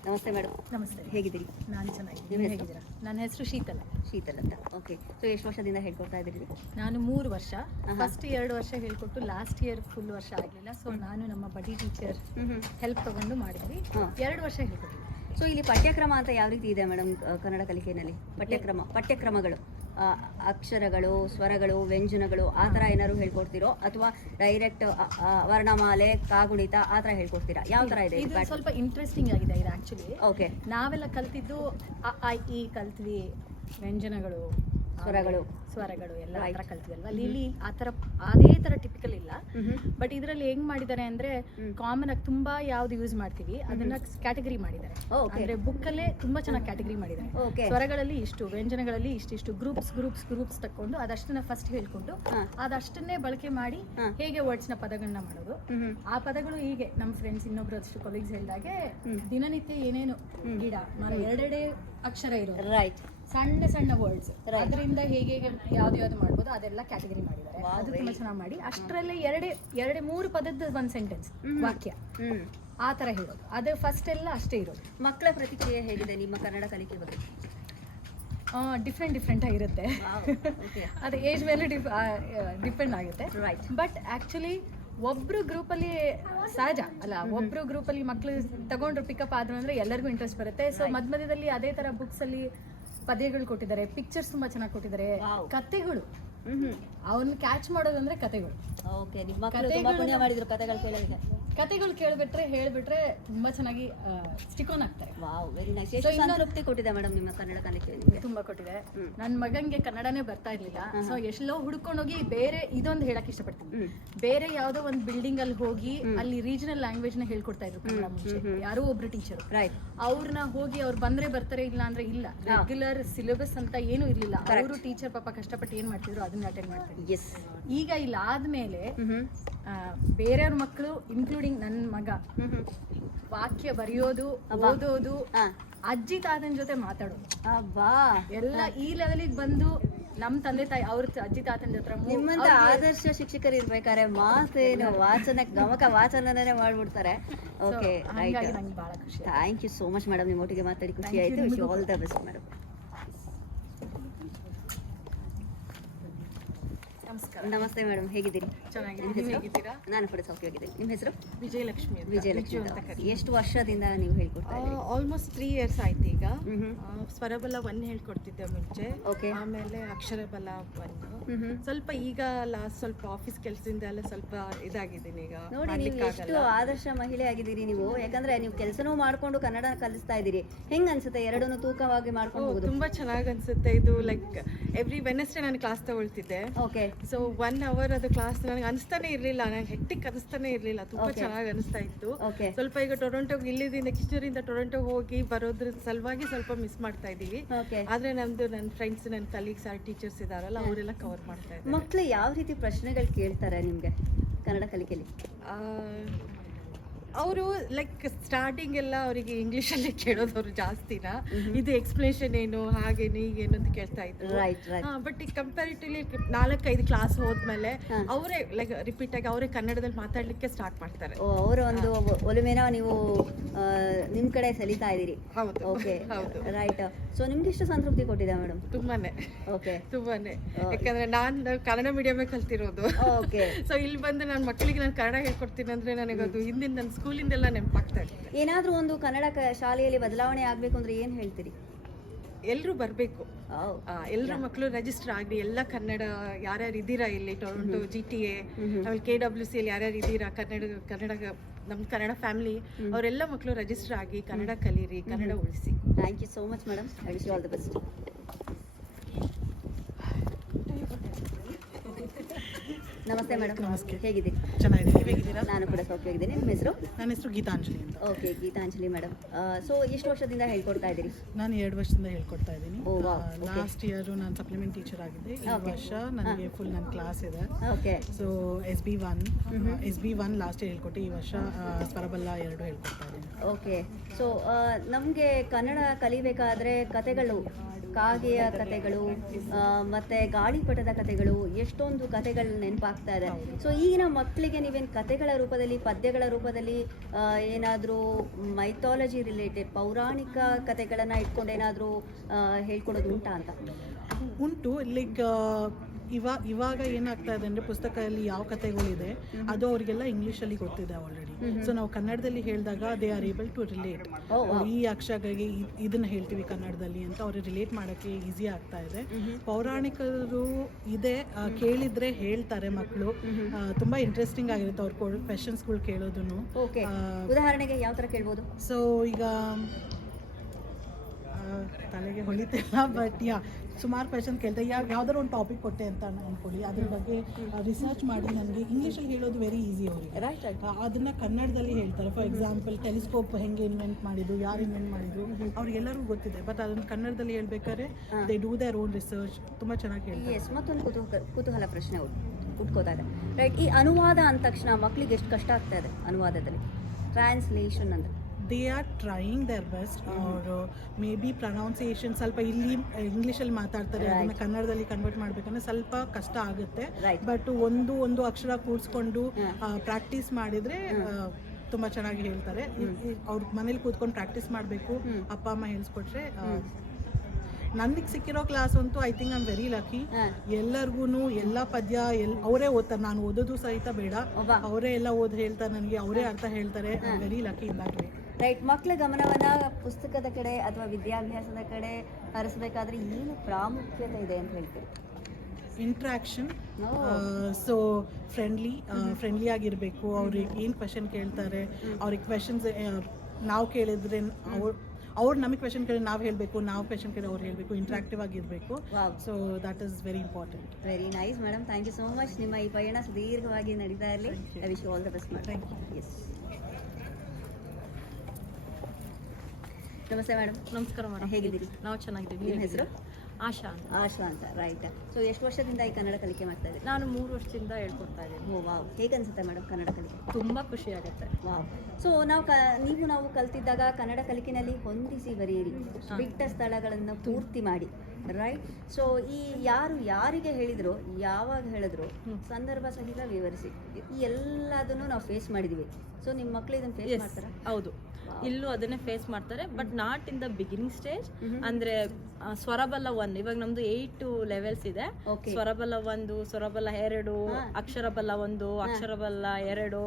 ನಮಸ್ತೆ ಮೇಡಮ್. ನಮಸ್ತೆ. ಹೇಗಿದ್ದೀರಿ? ನಾನು ಚೆನ್ನಾಗಿದ್ದೀನಿ. ಹೇಗಿದ್ದೀರಾ? ನನ್ನ ಹೆಸರು ಶೀತಲ. ಶೀತಲ್ ಅಂತ. ಓಕೆ. ಸೊ ಎಷ್ಟು ವರ್ಷದಿಂದ ಹೇಳ್ಕೊಡ್ತಾ ಇದ್ದೀರಿ? ನಾನು 3 ವರ್ಷ. ಫಸ್ಟ್ 2 ವರ್ಷ ಹೇಳ್ಕೊಟ್ಟು ಲಾಸ್ಟ್ ಇಯರ್ ಫುಲ್ ವರ್ಷ ಆಗಲಿಲ್ಲ. ಸೊ ನಾನು ನಮ್ಮ ಬಡಿ ಟೀಚರ್ ಹೆಲ್ಪ್ ತಗೊಂಡು ಮಾಡಿದ್ವಿ. 2 ವರ್ಷ ಹೇಳ್ಕೊಟ್ಟಿದ್ವಿ. ಸೊ ಇಲ್ಲಿ ಪಠ್ಯಕ್ರಮ ಅಂತ ಯಾವ ರೀತಿ ಇದೆ ಮೇಡಮ್ ಕನ್ನಡ ಕಲಿಕೆಯಲ್ಲಿ? ಪಠ್ಯಕ್ರಮಗಳು ಅಕ್ಷರಗಳು, ಸ್ವರಗಳು, ವ್ಯಂಜನಗಳು ಆ ಥರ ಏನಾದ್ರು ಹೇಳ್ಕೊಡ್ತಿರೋ ಅಥವಾ ಡೈರೆಕ್ಟ್ ವರ್ಣಮಾಲೆ, ಕಾಗುಣಿತ ಆ ಥರ ಹೇಳ್ಕೊಡ್ತೀರಾ? ಯಾವ ಥರ ಇದೆ? ಇದು ಸ್ವಲ್ಪ ಇಂಟ್ರೆಸ್ಟಿಂಗ್ ಆಗಿದೆ ಇದು ಆ್ಯಕ್ಚುಲಿ. ಓಕೆ. ನಾವೆಲ್ಲ ಕಲ್ತಿದ್ದು ಅ ಇ ಕಲ್ತ್ವಿ, ವ್ಯಂಜನಗಳು, ಸ್ವರಗಳು ಎಲ್ಲ ಆ ಥರ ಕಲ್ತ್ವಲ್ವಾ. ಇಲ್ಲಿ ಆ ಥರ ಅದೇ ಥರ ಟಿಪಿಕಲ್ ಇಲ್ಲ. ಬಟ್ ಇದರಲ್ಲಿ ಹೆಂಗ್ ಮಾಡಿದ್ದಾರೆ ಅಂದ್ರೆ ಕಾಮನ್ ಆಗಿ ತುಂಬಾ ಯಾವ್ದು ಯೂಸ್ ಮಾಡ್ತೀವಿ ಅದನ್ನ ಕ್ಯಾಟಗರಿ ಮಾಡಿದ್ದಾರೆ. ಅಂದ್ರೆ ಬುಕ್ ಅಲ್ಲೇ ತುಂಬಾ ಚೆನ್ನಾಗಿ ಕ್ಯಾಟಗರಿ ಮಾಡಿದ್ದಾರೆ. ಸ್ವರಗಳಲ್ಲಿ ಇಷ್ಟು, ವ್ಯಂಜನಗಳಲ್ಲಿ ಇಷ್ಟಿಷ್ಟು ಗ್ರೂಪ್ಸ್ ತಕೊಂಡು ಅದಷ್ಟನ್ನ ಫಸ್ಟ್ ಹೇಳ್ಕೊಂಡು ಅದಷ್ಟನ್ನೇ ಬಳಕೆ ಮಾಡಿ ಹೇಗೆ ವರ್ಡ್ಸ್ ನ ಪದಗಳನ್ನ ಮಾಡೋದು. ಆ ಪದಗಳು ಹೀಗೆ ನಮ್ಮ ಫ್ರೆಂಡ್ಸ್ ಇನ್ನೊಬ್ರು ಅಷ್ಟು ಕೊಲೀಗ್ಸ್ ಹೇಳಿದಾಗೆ ದಿನನಿತ್ಯ ಏನೇನು ಗಿಡ ಮರ ಎರಡೆರಡೇ ಅಕ್ಷರ ಇರೋದು, ರೈಟ್, ಸಣ್ಣ ಸಣ್ಣ ವರ್ಡ್ಸ್, ಅದರಿಂದ ಹೇಗೆ ಯಾವ್ದು ಮಾಡ್ಬೋದು ಅದೆಲ್ಲ ಕ್ಯಾಟಗರಿ ಮಾಡಿದ್ದಾರೆ. ಅದು ತುಂಬಾ ಚೆನ್ನಾಗಿ ಮಾಡಿ ಅಷ್ಟರಲ್ಲೇ ಎರಡೇ 3 ಪದದ ಒಂದು ಸೆಂಟೆನ್ಸ್ ವಾಕ್ಯ ಆ ಥರ ಹೇಳೋದು. ಅದು ಫಸ್ಟ್ ಎಲ್ಲ ಅಷ್ಟೇ ಇರೋದು. ಮಕ್ಕಳ ಪ್ರತಿಕ್ರಿಯೆ ಹೇಗಿದೆ ನಿಮ್ಮ ಕನ್ನಡ ಕಲಿಕೆ ಬಗ್ಗೆ? ಡಿಫ್ರೆಂಟ್ ಆಗಿರುತ್ತೆ. ಅದು ಏಜ್ ಮೇಲೆ ಡಿಪೆಂಡ್ ಆಗುತ್ತೆ. ರೈಟ್. ಬಟ್ ಆ್ಯಕ್ಚುಲಿ ಒಬ್ರು ಗ್ರೂಪಲ್ಲಿ ಸಹಜ ಅಲ್ಲ, ಒಬ್ರು ಗ್ರೂಪಲ್ಲಿ ಮಕ್ಕಳು ತಗೊಂಡ್ರು ಪಿಕಪ್ ಆದ್ರು ಅಂದ್ರೆ ಎಲ್ಲರಿಗೂ ಇಂಟ್ರೆಸ್ಟ್ ಬರುತ್ತೆ. ಸೊ ಮಧ್ಯದಲ್ಲಿ ಅದೇ ಥರ ಬುಕ್ಸಲ್ಲಿ ಪದ್ಯಗಳು ಕೊಟ್ಟಿದ್ದಾರೆ, ಪಿಕ್ಚರ್ಸ್ ತುಂಬಾ ಚೆನ್ನಾಗಿ ಕೊಟ್ಟಿದ್ದಾರೆ, ಕತೆಗಳು ಅವನ್ನ ಕ್ಯಾಚ್ ಮಾಡೋದಂದ್ರೆ ಕತೆಗಳು. ಓಕೆ. ನಿಮ್ಮ ಮಕ್ಕಳು ತುಂಬಾ ಪುಣ್ಯ ಮಾಡಿದ್ರು ಕತೆಗಳು ಕೇಳೋದಕ್ಕೆ. ಕತೆಗಳು ಹೇಳ್ಬಿಟ್ರೆ ತುಂಬಾ ಚೆನ್ನಾಗಿ ಸ್ಟಿಕ್ ಆನ್ ಆಗ್ತಾರೆ. Wow, very nice. ಎಷ್ಟು ಸಂತೃಪ್ತಿ ಕೊಟ್ಟಿದೆ ಮೇಡಮ್ ನಿಮ್ಮ ಕನ್ನಡ ಕಲಿಕೆ ನಿಮಗೆ? ತುಂಬಾ ಕೊಟ್ಟಿದೆ. ನನ್ನ ಮಗನ್ಗೆ ಕನ್ನಡನೇ ಬರ್ತಾ ಇರ್ಲಿಲ್ಲ. ಸೊ ಎಲ್ಲೋ ಹುಡ್ಕೊಂಡೋಗಿ ಬೇರೆ ಇದೊಂದು ಹೇಳಕ್ ಇಷ್ಟಪಡ್ತೀನಿ. ಬೇರೆ ಯಾವ್ದೋ ಒಂದು ಬಿಲ್ಡಿಂಗ್ ಅಲ್ಲಿ ಹೋಗಿ ಅಲ್ಲಿ ರೀಜನಲ್ ಲ್ಯಾಂಗ್ವೇಜ್ ನ ಹೇಳ್ಕೊಡ್ತಾ ಇದ್ರು ಕನ್ನಡ ಮುಂಚೆ ಯಾರೋ ಒಬ್ರು ಟೀಚರ್. ರೈಟ್. ಅವ್ರನ್ನ ಹೋಗಿ ಅವ್ರು ಬಂದ್ರೆ ಬರ್ತಾರೆ, ಇಲ್ಲ ಅಂದ್ರೆ ಇಲ್ಲ. ರೆಗ್ಯುಲರ್ ಸಿಲೆಬಸ್ ಅಂತ ಏನು ಇರ್ಲಿಲ್ಲ. ಅವರು ಟೀಚರ್ ಪಾಪ ಕಷ್ಟಪಟ್ಟು ಏನ್ ಮಾಡ್ತಿದ್ರು ಅದನ್ನ ಅಟೆಂಡ್ ಮಾಡ್ತಾರೆ. ಈಗ ಇಲ್ಲ ಆದ್ಮೇಲೆ ಬೇರೆಯವ್ರ ಮಕ್ಕಳು ಇನ್ಕ್ಲೂಡಿಂಗ್ ನನ್ನ ಮಗ ವಾಕ್ಯ ಬರೆಯೋದು, ಓದೋದು, ಅಜ್ಜಿ ತಾತನ ಜೊತೆ ಮಾತಾಡೋದು ಎಲ್ಲ ಈ ಲೆವೆಲಿಗೆ ಬಂದು ನಮ್ಮ ತಂದೆ ತಾಯಿ ಅವ್ರ ಅಜ್ಜಿ ತಾತನ ಜೊತೆ. ನಿಮ್ಮಂತ ಆದರ್ಶ ಶಿಕ್ಷಕರು ಇರ್ಬೇಕಾದ್ರೆ ಮಾತೇನು ಗಮಕ ವಾಚನನೇ ಮಾಡ್ಬಿಡ್ತಾರೆ. ಓಕೆ, ನಂಗೆ ಬಹಳ ಖುಷಿ. Thank you so much madam, ನಿಮ್ಮೊಟ್ಟಿಗೆ ಮಾತಾಡಿ ಖುಷಿ ಆಯ್ತು. Wish you all the best madam. ನಮಸ್ತೆ ಮೇಡಮ್, ಹೇಗಿದ್ದೀರಿ? ಚೆನ್ನಾಗಿದ್ದೀರಾ? ನಾನು ಕೂಡ ಸೌಖ್ಯವಾಗಿದ್ದೀನಿ. ನಿಮ್ಮ ಹೆಸರು? ವಿಜಯಲಕ್ಷ್ಮಿ. ಎಷ್ಟು ವರ್ಷದಿಂದ ನೀವು ಹೇಳ್ಕೊಡ್ತಾ ಇದ್ದೀರಿ? ಆಲ್ಮೋಸ್ಟ್ 3 years ಆಯ್ತು ಈಗ. ಸ್ವರಬಲ 1 ಹೇಳ್ಕೊಡ್ತಿದ್ದೆ ಮುಂಚೆ, ಆಮೇಲೆ ಅಕ್ಷರಬಲ 1. ಸ್ವಲ್ಪ ಈಗ ಸ್ವಲ್ಪ ಆಫೀಸ್ ಕೆಲಸದಿಂದ ಎಲ್ಲ ಸ್ವಲ್ಪ ಇದಾಗಿದ್ದೀನಿ ಈಗ. ನೋಡಿ, ನೀವು ಎಷ್ಟು ಆದರ್ಶ ಮಹಿಳೆ ಆಗಿದ್ದೀರಿ ನೀವು. ಯಾಕಂದ್ರೆ ನೀವು ಕೆಲಸನೂ ಮಾಡ್ಕೊಂಡು ಕನ್ನಡ ಕಲಿಸ್ತಾ ಇದ್ದೀರಿ. ಹೆಂಗ್ ಅನ್ಸುತ್ತೆ ಎರಡನ್ನೂ ತೂಕವಾಗಿ ಮಾಡ್ಕೊಂಡು ಹೋಗೋದು? ತುಂಬಾ ಚೆನ್ನಾಗಿ ಅನ್ಸುತ್ತೆ. ಇದು ಲೈಕ್ ಎವ್ರಿ ವೆಡ್ನೆಸ್ಡೇ ನಾನು ಕ್ಲಾಸ್ ತಗೊಳ್ತಿದ್ದೆ. ಓಕೆ. ಸೊ 1 hour ಅದು ಕ್ಲಾಸ್ ನನಗೆ ಅನಿಸ್ತಾನೆ ಇರಲಿಲ್ಲ, ನನಗೆ ಹೆಕ್ಟಿಕ್ ಅನಿಸ್ತಾನೆ ಇರಲಿಲ್ಲ, ತುಂಬಾ ಚೆನ್ನಾಗಿ ಅನಿಸ್ತಾ ಇತ್ತು. ಸ್ವಲ್ಪ ಈಗ ಟೊರೊಂಟೋಗೆ ಇಲ್ಲಿಂದ ಕಿಶ್ನೂರಿಂದ ಟೊರೊಂಟೋಗೆ ಹೋಗಿ ಬರೋದ್ರ ಸಲುವಾಗಿ ಸ್ವಲ್ಪ ಮಿಸ್ ಮಾಡ್ತಾ ಇದ್ದೀವಿ. ಆದ್ರೆ ನನ್ನ ಫ್ರೆಂಡ್ಸ್, ನನ್ನ ಕಲೀಗ್ಸ್, ಟೀಚರ್ಸ್ ಇದಾರಲ್ಲ ಅವರೆಲ್ಲ ಕವರ್ ಮಾಡ್ತಾ ಇದ್ದಾರೆ. ಮಕ್ಕಳು ಯಾವ ರೀತಿ ಪ್ರಶ್ನೆಗಳು ಕೇಳ್ತಾರೆ ನಿಮ್ಗೆ ಕನ್ನಡ ಕಲಿಕೆಯಲ್ಲಿ? ಅವರು ಲೈಕ್ ಸ್ಟಾರ್ಟಿಂಗ್ ಎಲ್ಲ ಅವರಿಗೆ ಇಂಗ್ಲಿಷಲ್ಲೇ ಕೇಳೋದವ್ರು ಜಾಸ್ತಿನ, ಇದು ಎಕ್ಸ್ಪ್ಲೇಷನ್ ಏನು ಹಾಗೇನು ಹೀಗೇನು ಅಂತ ಕೇಳ್ತಾ ಇದ್ರು. ಬಟ್ ಈಗ ಕಂಪ್ಯಾರಿಟಿವ್ಲಿ 4-5 ಕ್ಲಾಸ್ ಹೋದ್ಮೇಲೆ ಅವರೇ ಲೈಕ್ ರಿಪೀಟ್ ಆಗಿ ಅವರೇ ಕನ್ನಡದಲ್ಲಿ ಮಾತಾಡ್ಲಿಕ್ಕೆ ಸ್ಟಾರ್ಟ್ ಮಾಡ್ತಾರೆ. ಅವರ ಒಂದು ಒಲುಮೆನ ನೀವು ನಿಮ್ ಕಡೆ ಸೆಳೀತಾ ಇದ್ದೀರಿ. ಹೌದು. Okay, right. ಸೊ ನಿಮ್ಗೆ ಎಷ್ಟು ಸಂತೃಪ್ತಿ ಕೊಟ್ಟಿದೆ ಮೇಡಮ್? ತುಂಬಾನೇ. ಓಕೆ, ತುಂಬಾನೇ. ಯಾಕಂದ್ರೆ ನಾನು ಕನ್ನಡ ಮೀಡಿಯಮೇ ಕಲ್ತಿರೋದು. ಓಕೆ. ಸೊ ಇಲ್ಲಿ ಬಂದು ನನ್ನ ಮಕ್ಕಳಿಗೆ ನಾನು ಕನ್ನಡ ಹೇಳ್ಕೊಡ್ತೀನಿ ಅಂದ್ರೆ ನನಗೆ ಅದು ಹಿಂದಿನ ನನ್ನ ಸ್ಕೂಲಿಂದೆಲ್ಲ ನೆನಪಾಗ್ತಾ ಇದೆ. ಏನಾದ್ರೂ ಒಂದು ಕನ್ನಡ ಶಾಲೆಯಲ್ಲಿ ಬದಲಾವಣೆ ಆಗ್ಬೇಕು ಅಂದ್ರೆ ಏನ್ ಹೇಳ್ತೀರಿ? ಎಲ್ಲರೂ ಬರಬೇಕು, ಎಲ್ಲರ ಮಕ್ಕಳು ರಿಜಿಸ್ಟರ್ ಆಗಲಿ. ಎಲ್ಲ ಕನ್ನಡ ಯಾರ್ಯಾರು ಇದ್ದೀರಾ ಇಲ್ಲಿ ಟೊರೊಂಟೊ GTA ಆಮೇಲೆ KWC ಅಲ್ಲಿ ಯಾರ್ಯಾರು ಇದ್ದೀರಾ ಕನ್ನಡ ನಮ್ಮ ಕನ್ನಡ ಫ್ಯಾಮಿಲಿ ಅವರೆಲ್ಲ ಮಕ್ಕಳು ರಿಜಿಸ್ಟರ್ ಆಗಿ ಕನ್ನಡ ಕಲೀರಿ, ಕನ್ನಡ ಉಳಿಸಿ. Thank you so much madam. I wish you all the best. ನಮಸ್ತೆ ಮೇಡಮ್. ನಮಸ್ತೆ. ಹೇಗಿದ್ದೀರಿ? ಚೆನ್ನಾಗಿದೆ, ನೀವು ಹೇಗಿದ್ದೀರಾ? ನಾನು ಕೂಡ ಸೌಖ್ಯವಾಗಿದ್ದೀನಿ. ನಿಮ್ಮ ಹೆಸರು? ನನ್ನ ಹೆಸರು ಗೀತಾಂಜಲಿ ಅಂತ. Okay, Geetanjali madam. ಸೊ ಎಷ್ಟು ವರ್ಷದಿಂದ ಹೇಳ್ಕೊಡ್ತಾ ಇದ್ದೀರಿ? ನಾನು 2 ವರ್ಷದಿಂದ ಹೇಳ್ಕೊಡ್ತಾ ಇದ್ದೀನಿ. ಓ ವಾವ್. ಲಾಸ್ಟ್ ಇಯರು ನಾನು ಸಪ್ಲಿಮೆಂಟ್ ಟೀಚರ್ ಆಗಿದ್ದೆ. ಈ ವರ್ಷ ನನಗೆ ಫುಲ್ ನನ್ನ ಕ್ಲಾಸ್ ಇದೆ. Okay. So SB1 last year ಹೇಳ್ಕೊಟ್ಟೆ. ಈ ವರ್ಷ ಸ್ವರಬಲ್ಲ 2 ಹೇಳ್ಕೊಡ್ತಾ ಇದ್ದೀನಿ. ಓಕೆ. ಸೊ ನಮಗೆ ಕನ್ನಡ ಕಲಿಬೇಕಾದ್ರೆ ಕತೆಗಳು, ಕಾಗೆಯ ಕತೆಗಳು ಮತ್ತು ಗಾಳಿಪಟದ ಕತೆಗಳು, ಎಷ್ಟೊಂದು ಕತೆಗಳು ನೆನಪಾಗ್ತಾ ಇದೆ. ಸೊ ಈಗಿನ ಮಕ್ಕಳಿಗೆ ನೀವೇನು ಕತೆಗಳ ರೂಪದಲ್ಲಿ, ಪದ್ಯಗಳ ರೂಪದಲ್ಲಿ ಏನಾದರೂ ಮೈಥಾಲಜಿ ರಿಲೇಟೆಡ್ ಪೌರಾಣಿಕ ಕತೆಗಳನ್ನು ಇಟ್ಕೊಂಡು ಏನಾದರೂ ಹೇಳ್ಕೊಡೋದು ಉಂಟಾ ಅಂತ? ಉಂಟು. ಲೈಕ್ ಇವಾಗ ಏನಾಗ್ತಾ ಇದೆ ಅಂದರೆ ಪುಸ್ತಕದಲ್ಲಿ ಯಾವ ಕಥೆಗಳಿದೆ ಅದು ಅವರಿಗೆಲ್ಲ ಇಂಗ್ಲೀಷಲ್ಲಿ ಗೊತ್ತಿದೆ ಆಲ್ರೆಡಿ. ಸೊ ನಾವು ಕನ್ನಡದಲ್ಲಿ ಹೇಳಿದಾಗ they are able to relate. ಈ ಅಕ್ಷರಗಳಿಗೆ ಇದನ್ನ ಹೇಳ್ತೀವಿ ಕನ್ನಡದಲ್ಲಿ ಅಂತ ಅವ್ರಿಗೆ ರಿಲೇಟ್ ಮಾಡೋಕ್ಕೆ ಈಸಿ ಆಗ್ತಾ ಇದೆ. ಪೌರಾಣಿಕರು ಇದೆ, ಕೇಳಿದ್ರೆ ಹೇಳ್ತಾರೆ ಮಕ್ಕಳು. ತುಂಬ ಇಂಟ್ರೆಸ್ಟಿಂಗ್ ಆಗಿರುತ್ತೆ ಅವ್ರ ಕ್ವೆಶನ್ಸ್ಗಳು ಕೇಳೋದು. ಓಕೆ. ಉದಾಹರಣೆಗೆ ಯಾವ ಥರ ಕೇಳ್ಬೋದು? ಸೊ ಈಗ ತಲೆಗೆ ಹೊಳಿತಿಲ್ಲ, ಬಟ್ ಸುಮಾರು ಕ್ವೆಶನ್ ಕೇಳ್ತಾರೆ. ಯಾವ್ದಾದ್ರು ಒಂದು ಟಾಪಿಕ್ ಕೊಟ್ಟೆ ಅಂತ ಅಂದ್ಕೊಳ್ಳಿ, ಅದ್ರ ಬಗ್ಗೆ ರಿಸರ್ಚ್ ಮಾಡಿ ನನಗೆ ಇಂಗ್ಲೀಷಲ್ಲಿ ಹೇಳೋದು ವೆರಿ ಈಸಿ ಅವರಿಗೆ. ಅದನ್ನು ಕನ್ನಡದಲ್ಲಿ ಹೇಳ್ತಾರೆ. ಫಾರ್ ಎಕ್ಸಾಂಪಲ್ ಟೆಲಿಸ್ಕೋಪ್ ಹೆಂಗೆ ಇನ್ವೆಂಟ್ ಮಾಡಿದ್ದು, ಯಾರು ಇನ್ವೆಂಟ್ ಮಾಡಿದ್ದು ಅವ್ರಿಗೆಲ್ಲರಿಗೂ ಗೊತ್ತಿದೆ. ಬಟ್ ಅದನ್ನು ಕನ್ನಡದಲ್ಲಿ ಹೇಳ್ಬೇಕಾದ್ರೆ they do their own research. ತುಂಬ ಚೆನ್ನಾಗಿ ಹೇಳ್ತಾರೆ. ಎಸ್. ಮತ್ತೊಂದು ಕುತೂಹಲ ಪ್ರಶ್ನೆ ಹುಟ್ಕೋತಾ ಇದೆ. ರೈಟ್. ಈ ಅನುವಾದ ಅಂದ ತಕ್ಷಣ ಮಕ್ಕಳಿಗೆ ಎಷ್ಟು ಕಷ್ಟ ಆಗ್ತಾ ಇದೆ ಅನುವಾದದಲ್ಲಿ, ಟ್ರಾನ್ಸ್ಲೇಷನ್ ಅಂದರೆ? They are trying there best. ಅವರು ಮೇ ಬಿ ಪ್ರೊನೌನ್ಸಿಯೇಷನ್ ಸ್ವಲ್ಪ ಇಲ್ಲಿ ಇಂಗ್ಲೀಷಲ್ಲಿ ಮಾತಾಡ್ತಾರೆ, ಅದನ್ನು ಕನ್ನಡದಲ್ಲಿ ಕನ್ವರ್ಟ್ ಮಾಡಬೇಕಂದ್ರೆ ಸ್ವಲ್ಪ ಕಷ್ಟ ಆಗುತ್ತೆ. ಬಟ್ ಒಂದು ಅಕ್ಷರ ಕೂಡಿಸ್ಕೊಂಡು ಪ್ರಾಕ್ಟೀಸ್ ಮಾಡಿದರೆ ತುಂಬ ಚೆನ್ನಾಗಿ ಹೇಳ್ತಾರೆ. ಅವ್ರ ಮನೇಲಿ ಕೂತ್ಕೊಂಡು ಪ್ರಾಕ್ಟೀಸ್ ಮಾಡಬೇಕು, ಅಪ್ಪ ಅಮ್ಮ ಹೇಳಿಸ್ಕೊಟ್ರೆ. ನನಗೆ ಸಿಕ್ಕಿರೋ ಕ್ಲಾಸ್ ಅಂತೂ I think I am very lucky. ಎಲ್ಲರಿಗೂ ಎಲ್ಲ ಪದ್ಯ ಅವರೇ ಓದ್ತಾರೆ. ನಾನು ಓದೋದು ಸಹಿತ ಬೇಡ, ಅವರೇ ಎಲ್ಲ ಓದಿ ಹೇಳ್ತಾರೆ ನನಗೆ, ಅವರೇ ಅರ್ಥ ಹೇಳ್ತಾರೆ. I am very lucky in that way. Right. ಮಕ್ಕಳ ಗಮನವನ್ನು ಪುಸ್ತಕದ ಕಡೆ ಅಥವಾ ವಿದ್ಯಾಭ್ಯಾಸದ ಕಡೆ ಹರಿಸಬೇಕಾದ್ರೆ ಏನು ಪ್ರಾಮುಖ್ಯತೆ ಇದೆ ಅಂತ ಹೇಳ್ತೀವಿ? ಇಂಟ್ರಾಕ್ಷನ್. ಸೊ ಫ್ರೆಂಡ್ಲಿ ಆಗಿರಬೇಕು. ಅವ್ರಿಗೆ ಏನು ಕ್ವೆಶನ್ ಕೇಳ್ತಾರೆ, ಅವ್ರಿಗೆ ಕ್ವೆಶನ್ಸ್ ನಾವು ಕೇಳಿದ್ರೆ ಅವ್ರು ನಮಗೆ ಕ್ವೆಶನ್ ಕೇಳಿ ನಾವು ಹೇಳಬೇಕು, ನಾವು ಕ್ವೆಶನ್ ಕೇಳಿ ಅವ್ರು ಹೇಳಬೇಕು. ಇಂಟ್ರಾಕ್ಟಿವ್ ಆಗಿರಬೇಕು. So that is very important. Very nice madam. Thank you so much. ನಿಮ್ಮ ಈ ಪಯಣ ಸುದೀರ್ಘವಾಗಿ ನಡೀತಾ ಇರಲಿ. I wish you all the best madam. Thank you. Yes. ನಮಸ್ತೆ ಮೇಡಮ್. ನಮಸ್ಕಾರ ಮೇಡಮ್. ಹೇಗಿದ್ದೀರಿ? ನಾವು ಚೆನ್ನಾಗಿದ್ದೀವಿ. ನಿಮ್ಮ ಹೆಸರು? ಆಶಾ ಅಂತ. ಆಶಾ ಅಂತ. ರೈಟ್. ಸೊ ಎಷ್ಟು ವರ್ಷದಿಂದ ಈ ಕನ್ನಡ ಕಲಿಕೆ ಮಾಡ್ತಾ ಇದ್ದೀರಿ? ನಾನು 3 ವರ್ಷದಿಂದ ಹೇಳ್ಕೊಡ್ತಾ ಇದ್ದೀನಿ. ಓ ವಾವ್. ಹೇಗೆ ಅನ್ಸುತ್ತೆ ಮೇಡಮ್ ಕನ್ನಡ ಕಲಿಕೆ? ತುಂಬ ಖುಷಿ ಆಗುತ್ತೆ. ವಾವ್. ಸೊ ನಾವು ಕಲ್ತಿದ್ದಾಗ ಕನ್ನಡ ಕಲಿಕೆನಲ್ಲಿ ಹೊಂದಿಸಿ ಬರೆಯಿರಿ, ಬಿಟ್ಟ ಸ್ಥಳಗಳನ್ನು ಪೂರ್ತಿ ಮಾಡಿ. ರೈಟ್. ಸೊ ಈ ಯಾರಿಗೆ ಹೇಳಿದ್ರು, ಯಾವಾಗ ಹೇಳಿದ್ರು, ಸಂದರ್ಭ ಸಹಿತ ವಿವರಿಸಿ, ಈ ಎಲ್ಲದನ್ನು ನಾವು ಫೇಸ್ ಮಾಡಿದ್ದೀವಿ. ಸೊ ನಿಮ್ಮ ಮಕ್ಕಳು ಇದನ್ನು ಫೇಸ್ ಮಾಡ್ತಾರೆ? ಹೌದು, ಇಲ್ಲೂ ಅದನ್ನೇ ಫೇಸ್ ಮಾಡ್ತಾರೆ. But not in the beginning stage. ಅಂದರೆ ಸ್ವರಬಲ 1, ಇವಾಗ ನಮ್ದು 8 ಲೆವೆಲ್ಸ್ ಇದೆ. ಸ್ವರಬಲ 1, ಸ್ವರಬಲ 2, ಅಕ್ಷರಬಲ 1, ಅಕ್ಷರಬಲ 2,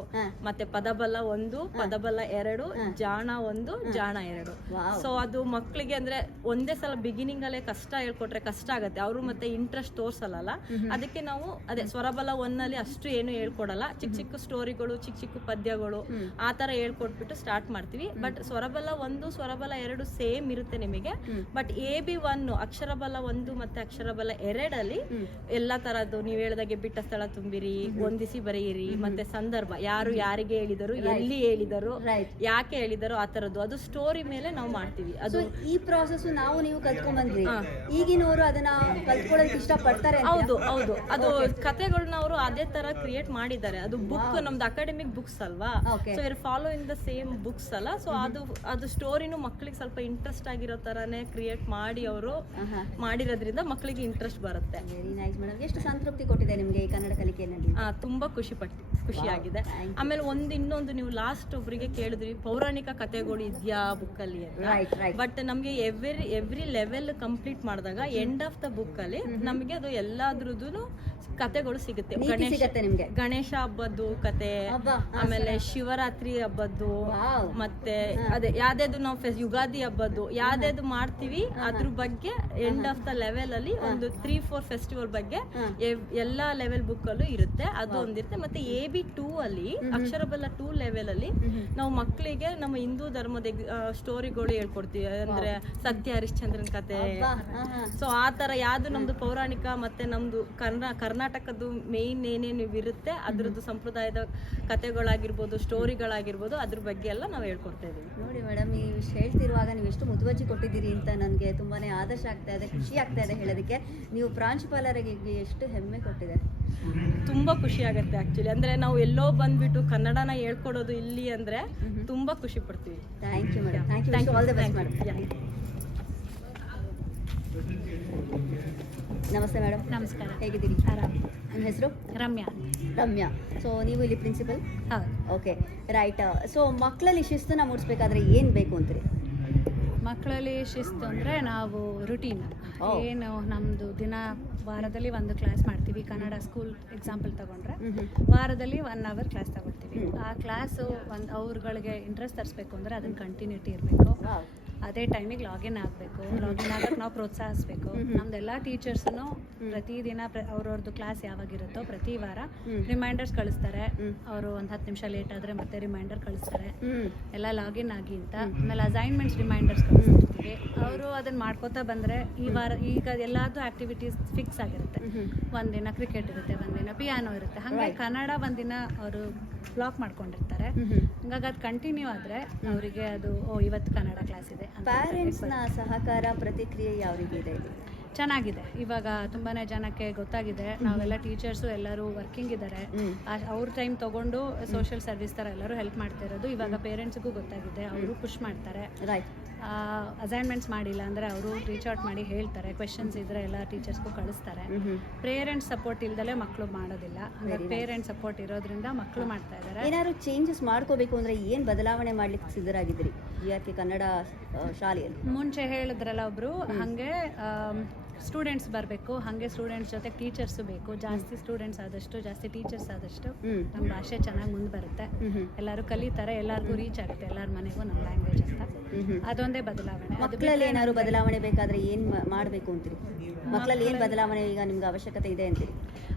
ಮತ್ತೆ ಪದಬಲ 1, ಪದಬಲ 2, ಜಾಣ 1, ಜಾಣ 2. ಸೊ ಅದು ಮಕ್ಕಳಿಗೆ ಅಂದ್ರೆ ಒಂದೇ ಸಲ ಬಿಗಿನಿಂಗ್ ಅಲ್ಲೇ ಕಷ್ಟ ಹೇಳ್ಕೊಟ್ರೆ ಕಷ್ಟ ಆಗುತ್ತೆ. ಅವರು ಮತ್ತೆ ಇಂಟ್ರೆಸ್ಟ್ ತೋರ್ಸಲ್ಲ. ಅದಕ್ಕೆ ನಾವು ಅದೇ ಸ್ವರಬಲ 1 ಅಲ್ಲಿ ಅಷ್ಟು ಏನು ಹೇಳ್ಕೊಡಲ್ಲ. ಚಿಕ್ಕ ಸ್ಟೋರಿಗಳು, ಚಿಕ್ಕ ಪದ್ಯಗಳು ಆ ತರ ಹೇಳ್ಕೊಟ್ಬಿಟ್ಟು ಸ್ಟಾರ್ಟ್ ಮಾಡ್ತೀವಿ. ಬಟ್ ಸ್ವರಬಲ 1, ಸ್ವರಬಲ 2 ಸೇಮ್ ಇರುತ್ತೆ ನಿಮಗೆ. ಬಟ್ AB1 ಅಕ್ಷರಬಲ 1 ಮತ್ತೆ ಅಕ್ಷರಬಲ 2 ಅಲ್ಲಿ ಎಲ್ಲಾ ತರದ್ದು ನೀವು ಹೇಳಿದಾಗೆ ಬಿಟ್ಟ ಸ್ಥಳ ತುಂಬಿರಿ, ಹೊಂದಿಸಿ ಬರೆಯಿರಿ, ಮತ್ತೆ ಸಂದರ್ಭ, ಯಾರು ಯಾರಿಗೆ ಹೇಳಿದರು, ಎಲ್ಲಿ ಹೇಳಿದರು, ಯಾಕೆ ಹೇಳಿದರು, ಆ ತರದ್ದು ಅದು ಸ್ಟೋರಿ ಮೇಲೆ ನಾವು ಮಾಡ್ತೀವಿ. ಅದು ಈ ಪ್ರಾಸೆಸ್ ನೀವು ಕಲ್ತ್ಕೊಂಡ್ ಬಂದ್ರಿ. ಈಗಿನವರು ಅದನ್ನ ಕಲ್ತ್ಕೊಳ್ಳೋಕೆ ಇಷ್ಟಪಡ್ತಾರೆ? ಹೌದು. ಅದು ಕಥೆಗಳನ್ನ ಅವರು ಅದೇ ತರ ಕ್ರಿಯೇಟ್ ಮಾಡಿದ್ದಾರೆ. ಅದು ಬುಕ್ ನಮ್ದು ಅಕಾಡೆಮಿಕ್ ಬುಕ್ಸ್ ಅಲ್ವಾ. ಸೊ ಇರ್ ಫಾಲೋಯಿಂಗ್ ದ ಸೇಮ್ ಬುಕ್ಸ್ ಅಲ್ಲ. ಸೊ ಅದು ಸ್ಟೋರಿನೂ ಮಕ್ಕಳಿಗೆ ಸ್ವಲ್ಪ ಇಂಟ್ರೆಸ್ಟ್ ಆಗಿರೋ ತರಾನೇ ಕ್ರಿಯೇಟ್ ಮಾಡಿ ಅವರು ಮಾಡಿರೋದ್ರಿಂದ ಮಕ್ಕಳಿಗೆ ಇಂಟ್ರೆಸ್ಟ್ ಬರುತ್ತೆ. Very nice madam. ಎಷ್ಟು ಸಂತೃಪ್ತಿ ಕೊಟ್ಟಿದೆ ನಿಮಗೆ ಈ ಕನ್ನಡ ಕಲಿಕೆಯಲ್ಲಿ? ತುಂಬಾ ಖುಷಿಯಾಗಿದೆ. ಆಮೇಲೆ ಇನ್ನೊಂದು ನೀವು ಲಾಸ್ಟ್ ಒಬ್ಬರಿಗೆ ಕೇಳಿದ್ರಿ ಪೌರಾಣಿಕ ಕಥೆಗಳು ಇದೆಯಾ ಬುಕ್ ಅಲ್ಲಿ ಅಂತ. ಬಟ್ ನಮ್ಗೆ ಎವ್ರಿ ಲೆವೆಲ್ ಕಂಪ್ಲೀಟ್ ಮಾಡಿದಾಗ ಎಂಡ್ ಆಫ್ ದ ಬುಕ್ ಅಲ್ಲಿ ನಮಗೆ ಅದು ಎಲ್ಲಾದ್ರದ್ದು ಕಥೆಗಳು ಸಿಗುತ್ತೆ. ಗಣೇಶ ಹಬ್ಬದ್ದು ಕತೆ, ಆಮೇಲೆ ಶಿವರಾತ್ರಿ ಹಬ್ಬದ್ದು, ಮತ್ತೆ ಅದೇ ಯಾವ್ದು ನಾವು ಯುಗಾದಿ ಹಬ್ಬದ್ದು ಯಾವ್ದು ಮಾಡ್ತೀವಿ ಅದ್ರ ಬಗ್ಗೆ ಎಂಡ್ ಆಫ್ ದ ಲೆವೆಲ್ ಅಲ್ಲಿ ಒಂದು 3-4 ಫೆಸ್ಟಿವಲ್ ಬಗ್ಗೆ ಎಲ್ಲಾ ಲೆವೆಲ್ ಬುಕ್ ಅಲ್ಲೂ ಇರುತ್ತೆ, ಅದು ಒಂದಿರುತ್ತೆ. ಮತ್ತೆ AB2 ಅಲ್ಲಿ ಅಕ್ಷರಬಲ 2 ಲೆವೆಲ್ ಅಲ್ಲಿ ನಾವು ಮಕ್ಕಳಿಗೆ ನಮ್ಮ ಹಿಂದೂ ಧರ್ಮದ ಸ್ಟೋರಿಗಳು ಹೇಳ್ಕೊಡ್ತೀವಿ, ಅಂದ್ರೆ ಸತ್ಯ ಹರಿಶ್ಚಂದ್ರನ್ ಕತೆ. ಸೊ ಆ ತರ ಯಾವ್ದು ನಮ್ದು ಪೌರಾಣಿಕ ಮತ್ತೆ ನಮ್ದು ಕರ್ನಾಟಕದ್ದು ಮೇನ್ ಏನೇನು ಇರುತ್ತೆ ಅದ್ರದ್ದು ಸಂಪ್ರದಾಯದ ಕತೆಗಳಾಗಿರ್ಬೋದು, ಸ್ಟೋರಿಗಳಾಗಿರ್ಬೋದು, ಅದ್ರ ಬಗ್ಗೆ ಎಲ್ಲ ನಾವು ಹೇಳ್ಕೊಡ್ತಾ ಇದೀವಿ. ನೋಡಿ ಮೇಡಮ್, ಈ ವಿಷಯ ಹೇಳ್ತಿರುವಾಗ ನೀವು ಎಷ್ಟು ಮುತುವರ್ಜಿ ಕೊಟ್ಟಿದ್ದೀರಿ ಅಂತ ನನಗೆ ತುಂಬಾ ಆದರ್ಶ ಆಗ್ತಾ ಇದೆ, ಖುಷಿ ಆಗ್ತಾ ಇದೆ ಹೇಳೋದಕ್ಕೆ. ನೀವು ಪ್ರಾಂಶುಪಾಲರಿಗೆ ಎಷ್ಟು ಹೆಮ್ಮೆ ಕೊಟ್ಟಿದೆ. ತುಂಬಾ ಖುಷಿ ಆಗುತ್ತೆ ಆಕ್ಚುಲಿ, ಅಂದ್ರೆ ನಾವು ಎಲ್ಲೋ ಬಂದ್ಬಿಟ್ಟು ಕನ್ನಡನ ಹೇಳ್ಕೊಡೋದು ಇಲ್ಲಿ ಅಂದ್ರೆ ತುಂಬಾ ಖುಷಿ ಪಡ್ತೀವಿ. Thank you madam, thank you, all the best madam. ನಮಸ್ತೆ ಮೇಡಮ್. ನಮಸ್ಕಾರ. ಹೇಗಿದ್ದೀರಿ? ಆರಾಮ್. ನಿಮ್ಮ ಹೆಸರು? ರಮ್ಯಾ. ರಮ್ಯಾ. ಸೊ ನೀವು ಇಲ್ಲಿ ಪ್ರಿನ್ಸಿಪಲ್? ಹೌದು. Okay, right. ಸೊ ಮಕ್ಕಳಲ್ಲಿ ಶಿಸ್ತನ್ನ ಮೂಡಿಸ್ಬೇಕಾದ್ರೆ ಏನು ಬೇಕು ಅಂತೀರಿ? ಮಕ್ಕಳಲ್ಲಿ ಶಿಸ್ತು ಅಂದರೆ ನಾವು ರುಟೀನ್ ಏನು ನಮ್ಮದು ವಾರದಲ್ಲಿ ಒಂದು ಕ್ಲಾಸ್ ಮಾಡ್ತೀವಿ. ಕನ್ನಡ ಸ್ಕೂಲ್ ಎಕ್ಸಾಂಪಲ್ ತಗೊಂಡ್ರೆ ವಾರದಲ್ಲಿ 1 ಅವರ್ ಕ್ಲಾಸ್ ತಗೊಳ್ತೀವಿ. ಆ ಕ್ಲಾಸು ಅವ್ರುಗಳಿಗೆ ಇಂಟ್ರೆಸ್ಟ್ ತರಿಸ್ಬೇಕು ಅಂದರೆ ಅದನ್ನು ಕಂಟಿನ್ಯೂಟಿ ಇರಬೇಕು. ಅದೇ ಟೈಮಿಗೆ ಲಾಗಿನ್ ಆಗಬೇಕು. ಲಾಗಿನ್ ಆಗೋಕ್ಕೆ ನಾವು ಪ್ರೋತ್ಸಾಹಿಸಬೇಕು. ನಮ್ದೆಲ್ಲ ಟೀಚರ್ಸನ್ನು ಪ್ರತಿದಿನ ಅವ್ರವ್ರದ್ದು ಕ್ಲಾಸ್ ಯಾವಾಗಿರುತ್ತೋ ಪ್ರತಿ ವಾರ ರಿಮೈಂಡರ್ಸ್ ಕಳಿಸ್ತಾರೆ. ಅವರು ಒಂದು 10 ನಿಮಿಷ ಲೇಟ್ ಆದರೆ ಮತ್ತೆ ರಿಮೈಂಡರ್ ಕಳಿಸ್ತಾರೆ, ಎಲ್ಲ ಲಾಗಿನ್ ಆಗಿ ಅಂತ. ಆಮೇಲೆ ಅಸೈನ್ಮೆಂಟ್ಸ್ ರಿಮೈಂಡರ್ಸ್ ಕಳಿಸ್ತಿರ್ತೀವಿ. ಅವರು ಅದನ್ನು ಮಾಡ್ಕೋತಾ ಬಂದರೆ ಈ ವಾರ ಈಗ ಎಲ್ಲದೂ ಆ್ಯಕ್ಟಿವಿಟೀಸ್ ಫಿಕ್ಸ್ ಆಗಿರುತ್ತೆ. ಒಂದಿನ ಕ್ರಿಕೆಟ್ ಇರುತ್ತೆ, ಒಂದಿನ ಪಿಯಾನೋ ಇರುತ್ತೆ. ಹಾಗಾಗಿ ಕನ್ನಡ ಒಂದಿನ ಅವರು ಬ್ಲಾಕ್ ಮಾಡ್ಕೊಂಡಿರ್ತಾರೆ. ಹಂಗಾಗಿ ಅದು ಕಂಟಿನ್ಯೂ ಆದರೆ ಅವರಿಗೆ ಅದು ಇವತ್ತು ಕನ್ನಡ ಕ್ಲಾಸ್ ಇದೆ. ಪ್ಯಾರೆಂಟ್ಸ್ನ ಸಹಕಾರ ಪ್ರತಿಕ್ರಿಯೆ ಯಾವ ರೀತಿ ಇದೆ? ಚೆನ್ನಾಗಿದೆ. ಇವಾಗ ತುಂಬಾ ಜನಕ್ಕೆ ಗೊತ್ತಾಗಿದೆ. ನಾವೆಲ್ಲ ಟೀಚರ್ಸು ಎಲ್ಲರೂ ವರ್ಕಿಂಗ್ ಇದ್ದಾರೆ, ಅವ್ರ ಟೈಮ್ ತೊಗೊಂಡು ಸೋಷಿಯಲ್ ಸರ್ವಿಸ್ ಥರ ಎಲ್ಲರೂ ಹೆಲ್ಪ್ ಮಾಡ್ತಾ ಇರೋದು ಇವಾಗ ಪೇರೆಂಟ್ಸ್ಗೂ ಗೊತ್ತಾಗಿದೆ. ಅವರು ಪುಷ್ ಮಾಡ್ತಾರೆ. ಅಸೈನ್ಮೆಂಟ್ಸ್ ಮಾಡಿಲ್ಲ ಅಂದರೆ ಅವರು ರೀಚ್ ಔಟ್ ಮಾಡಿ ಹೇಳ್ತಾರೆ. ಕ್ವೆಶನ್ಸ್ ಇದ್ದರೆ ಎಲ್ಲ ಟೀಚರ್ಸ್ಗೂ ಕಳಿಸ್ತಾರೆ. ಪೇರೆಂಟ್ಸ್ ಸಪೋರ್ಟ್ ಇಲ್ದಲೇ ಮಕ್ಕಳು ಮಾಡೋದಿಲ್ಲ. ಹಂಗಾಗಿ ಪೇರೆಂಟ್ಸ್ ಸಪೋರ್ಟ್ ಇರೋದ್ರಿಂದ ಮಕ್ಕಳು ಮಾಡ್ತಾ ಇದ್ದಾರೆ. ಏನಾದ್ರು ಚೇಂಜಸ್ ಮಾಡ್ಕೋಬೇಕು ಅಂದರೆ ಏನು ಬದಲಾವಣೆ ಮಾಡ್ಲಿಕ್ಕೆ ಸಿದ್ಧರಾಗಿದ್ದೀರಿ GRK ಕನ್ನಡ ಶಾಲೆಯಲ್ಲಿ? ಮುಂಚೆ ಹೇಳಿದ್ರಲ್ಲ ಒಬ್ಬರು, ಹಾಗೆ ಸ್ಟೂಡೆಂಟ್ಸ್ ಬರಬೇಕು, ಹಾಗೆ ಸ್ಟೂಡೆಂಟ್ಸ್ ಜೊತೆ ಟೀಚರ್ಸು ಬೇಕು. ಜಾಸ್ತಿ ಸ್ಟೂಡೆಂಟ್ಸ್ ಆದಷ್ಟು, ಜಾಸ್ತಿ ಟೀಚರ್ಸ್ ಆದಷ್ಟು ನಮ್ಮ ಭಾಷೆ ಚೆನ್ನಾಗಿ ಮುಂದೆ ಬರುತ್ತೆ. ಎಲ್ಲರೂ ಕಲಿತಾರೆ, ಎಲ್ಲರಿಗೂ ರೀಚ್ ಆಗುತ್ತೆ, ಎಲ್ಲರ ಮನೆಗೂ ನಮ್ಮ ಲ್ಯಾಂಗ್ವೇಜ್ ಅಂತ. ಅದೊಂದೇ ಬದಲಾವಣೆ. ಮಕ್ಕಳಲ್ಲಿ ಏನಾದ್ರು ಬದಲಾವಣೆ ಬೇಕಾದರೆ ಏನು ಮಾಡಬೇಕು ಅಂತೀರಿ? ಮಕ್ಕಳಲ್ಲಿ ಏನು ಬದಲಾವಣೆ ಈಗ ನಿಮ್ಗೆ ಅವಶ್ಯಕತೆ ಇದೆ ಅಂತೀರಿ?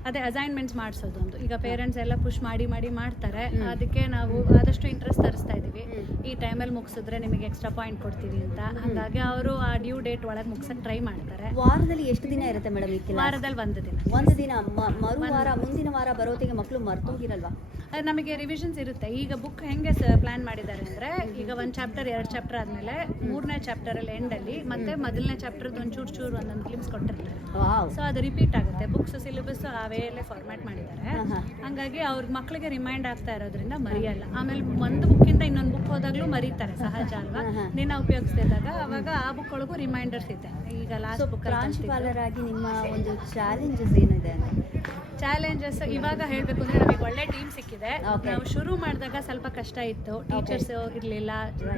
ಅದೇ ಅಸೈನ್ಮೆಂಟ್ಸ್ ಮಾಡಿಸೋದು ಒಂದು. ಈಗ ಪೇರೆಂಟ್ಸ್ ಎಲ್ಲ ಪುಷ್ ಮಾಡಿ ಮಾಡ್ತಾರೆ. ಅದಕ್ಕೆ ನಾವು ಆದಷ್ಟು ಇಂಟ್ರೆಸ್ಟ್ ತರಿಸ್ತಾ ಇದ್ದೀವಿ. ಈ ಟೈಮಲ್ಲಿ ಮುಗಿಸಿದ್ರೆ ನಿಮಗೆ ಎಕ್ಸ್ಟ್ರಾ ಪಾಯಿಂಟ್ ಕೊಡ್ತೀವಿ ಅಂತ. ಹಾಗಾಗಿ ಅವರು ಆ ಡ್ಯೂ ಡೇಟ್ ಒಳಗೆ ಮುಗಿಸೋಕೆ ಟ್ರೈ ಮಾಡ್ತಾರೆ. ವಾರದಲ್ಲಿ ಎಷ್ಟು ದಿನ ಇರುತ್ತೆ ಮೇಡಮ್ ಈ ಕ್ಲಾಸ್? ವಾರದಲ್ಲಿ 1 ದಿನ. 1 ದಿನ. ಮರು ವಾರ ಮುಂದಿನ ವಾರ ಬರೋತ್ತಿಗೆ ಮಕ್ಕಳು ಮರ್ತೋಗಿರಲ್ವಾ? ನಮಗೆ ರಿವಿಷನ್ಸ್ ಇರುತ್ತೆ. ಈಗ ಬುಕ್ ಹೆಂಗೆ ಪ್ಲಾನ್ ಮಾಡಿದ್ದಾರೆ ಅಂದರೆ, ಈಗ 1 ಚಾಪ್ಟರ್ 2 ಚಾಪ್ಟರ್ ಆದಮೇಲೆ 3ನೇ ಚಾಪ್ಟರಲ್ಲಿ ಎಂಡಲ್ಲಿ ಮತ್ತೆ ಮೊದಲನೇ ಚಾಪ್ಟರ್ದು ಒಂಚೂರು ಒಂದೊಂದು ಕ್ಲಿಪ್ಸ್ ಕೊಟ್ಟಿರ್ತಾರೆ. ಸೊ ಅದು ರಿಪೀಟ್ ಆಗುತ್ತೆ. ಬುಕ್ಸ್ ಸಿಲೆಬಸ್ ಅವೇಲೆ ಫಾರ್ಮ್ಯಾಟ್ ಮಾಡಿದ್ದಾರೆ. ಹಂಗಾಗಿ ಅವ್ರ ಮಕ್ಕಳಿಗೆ ರಿಮೈಂಡ್ ಆಗ್ತಾ ಇರೋದ್ರಿಂದ ಮರೆಯಲ್ಲ. ಆಮೇಲೆ ಒಂದು ಬುಕ್ಕಿಂದ ಇನ್ನೊಂದು ಬುಕ್ ಹೋದಾಗಲೂ ಮರೀತಾರೆ, ಸಹಜ ಅಲ್ವಾ? ದಿನ ಉಪಯೋಗಿಸ್ತಿದ್ದಾಗ ಅವಾಗ ಆ ಬುಕ್ ಒಳಗೂ ರಿಮೈಂಡರ್ಸ್ ಇದೆ. ಈಗ ಲಾಸ್ಟ್ ಬುಕ್ ಪ್ರಾಂಶುಪಾಲರಾಗಿ ನಿಮ್ಮ ಒಂದು ಚಾಲೆಂಜಸ್ ಏನಿದೆ? ಚಾಲೆಂಜಸ್ ಇವಾಗ ಹೇಳಬೇಕು ಅಂದರೆ ನಮಗೆ ಒಳ್ಳೆ ಟೀಮ್ ಸಿಕ್ಕಿದೆ. ನಾವು ಶುರು ಮಾಡಿದಾಗ ಸ್ವಲ್ಪ ಕಷ್ಟ ಇತ್ತು. ಟೀಚರ್ಸ್ ಇರಲಿಲ್ಲ,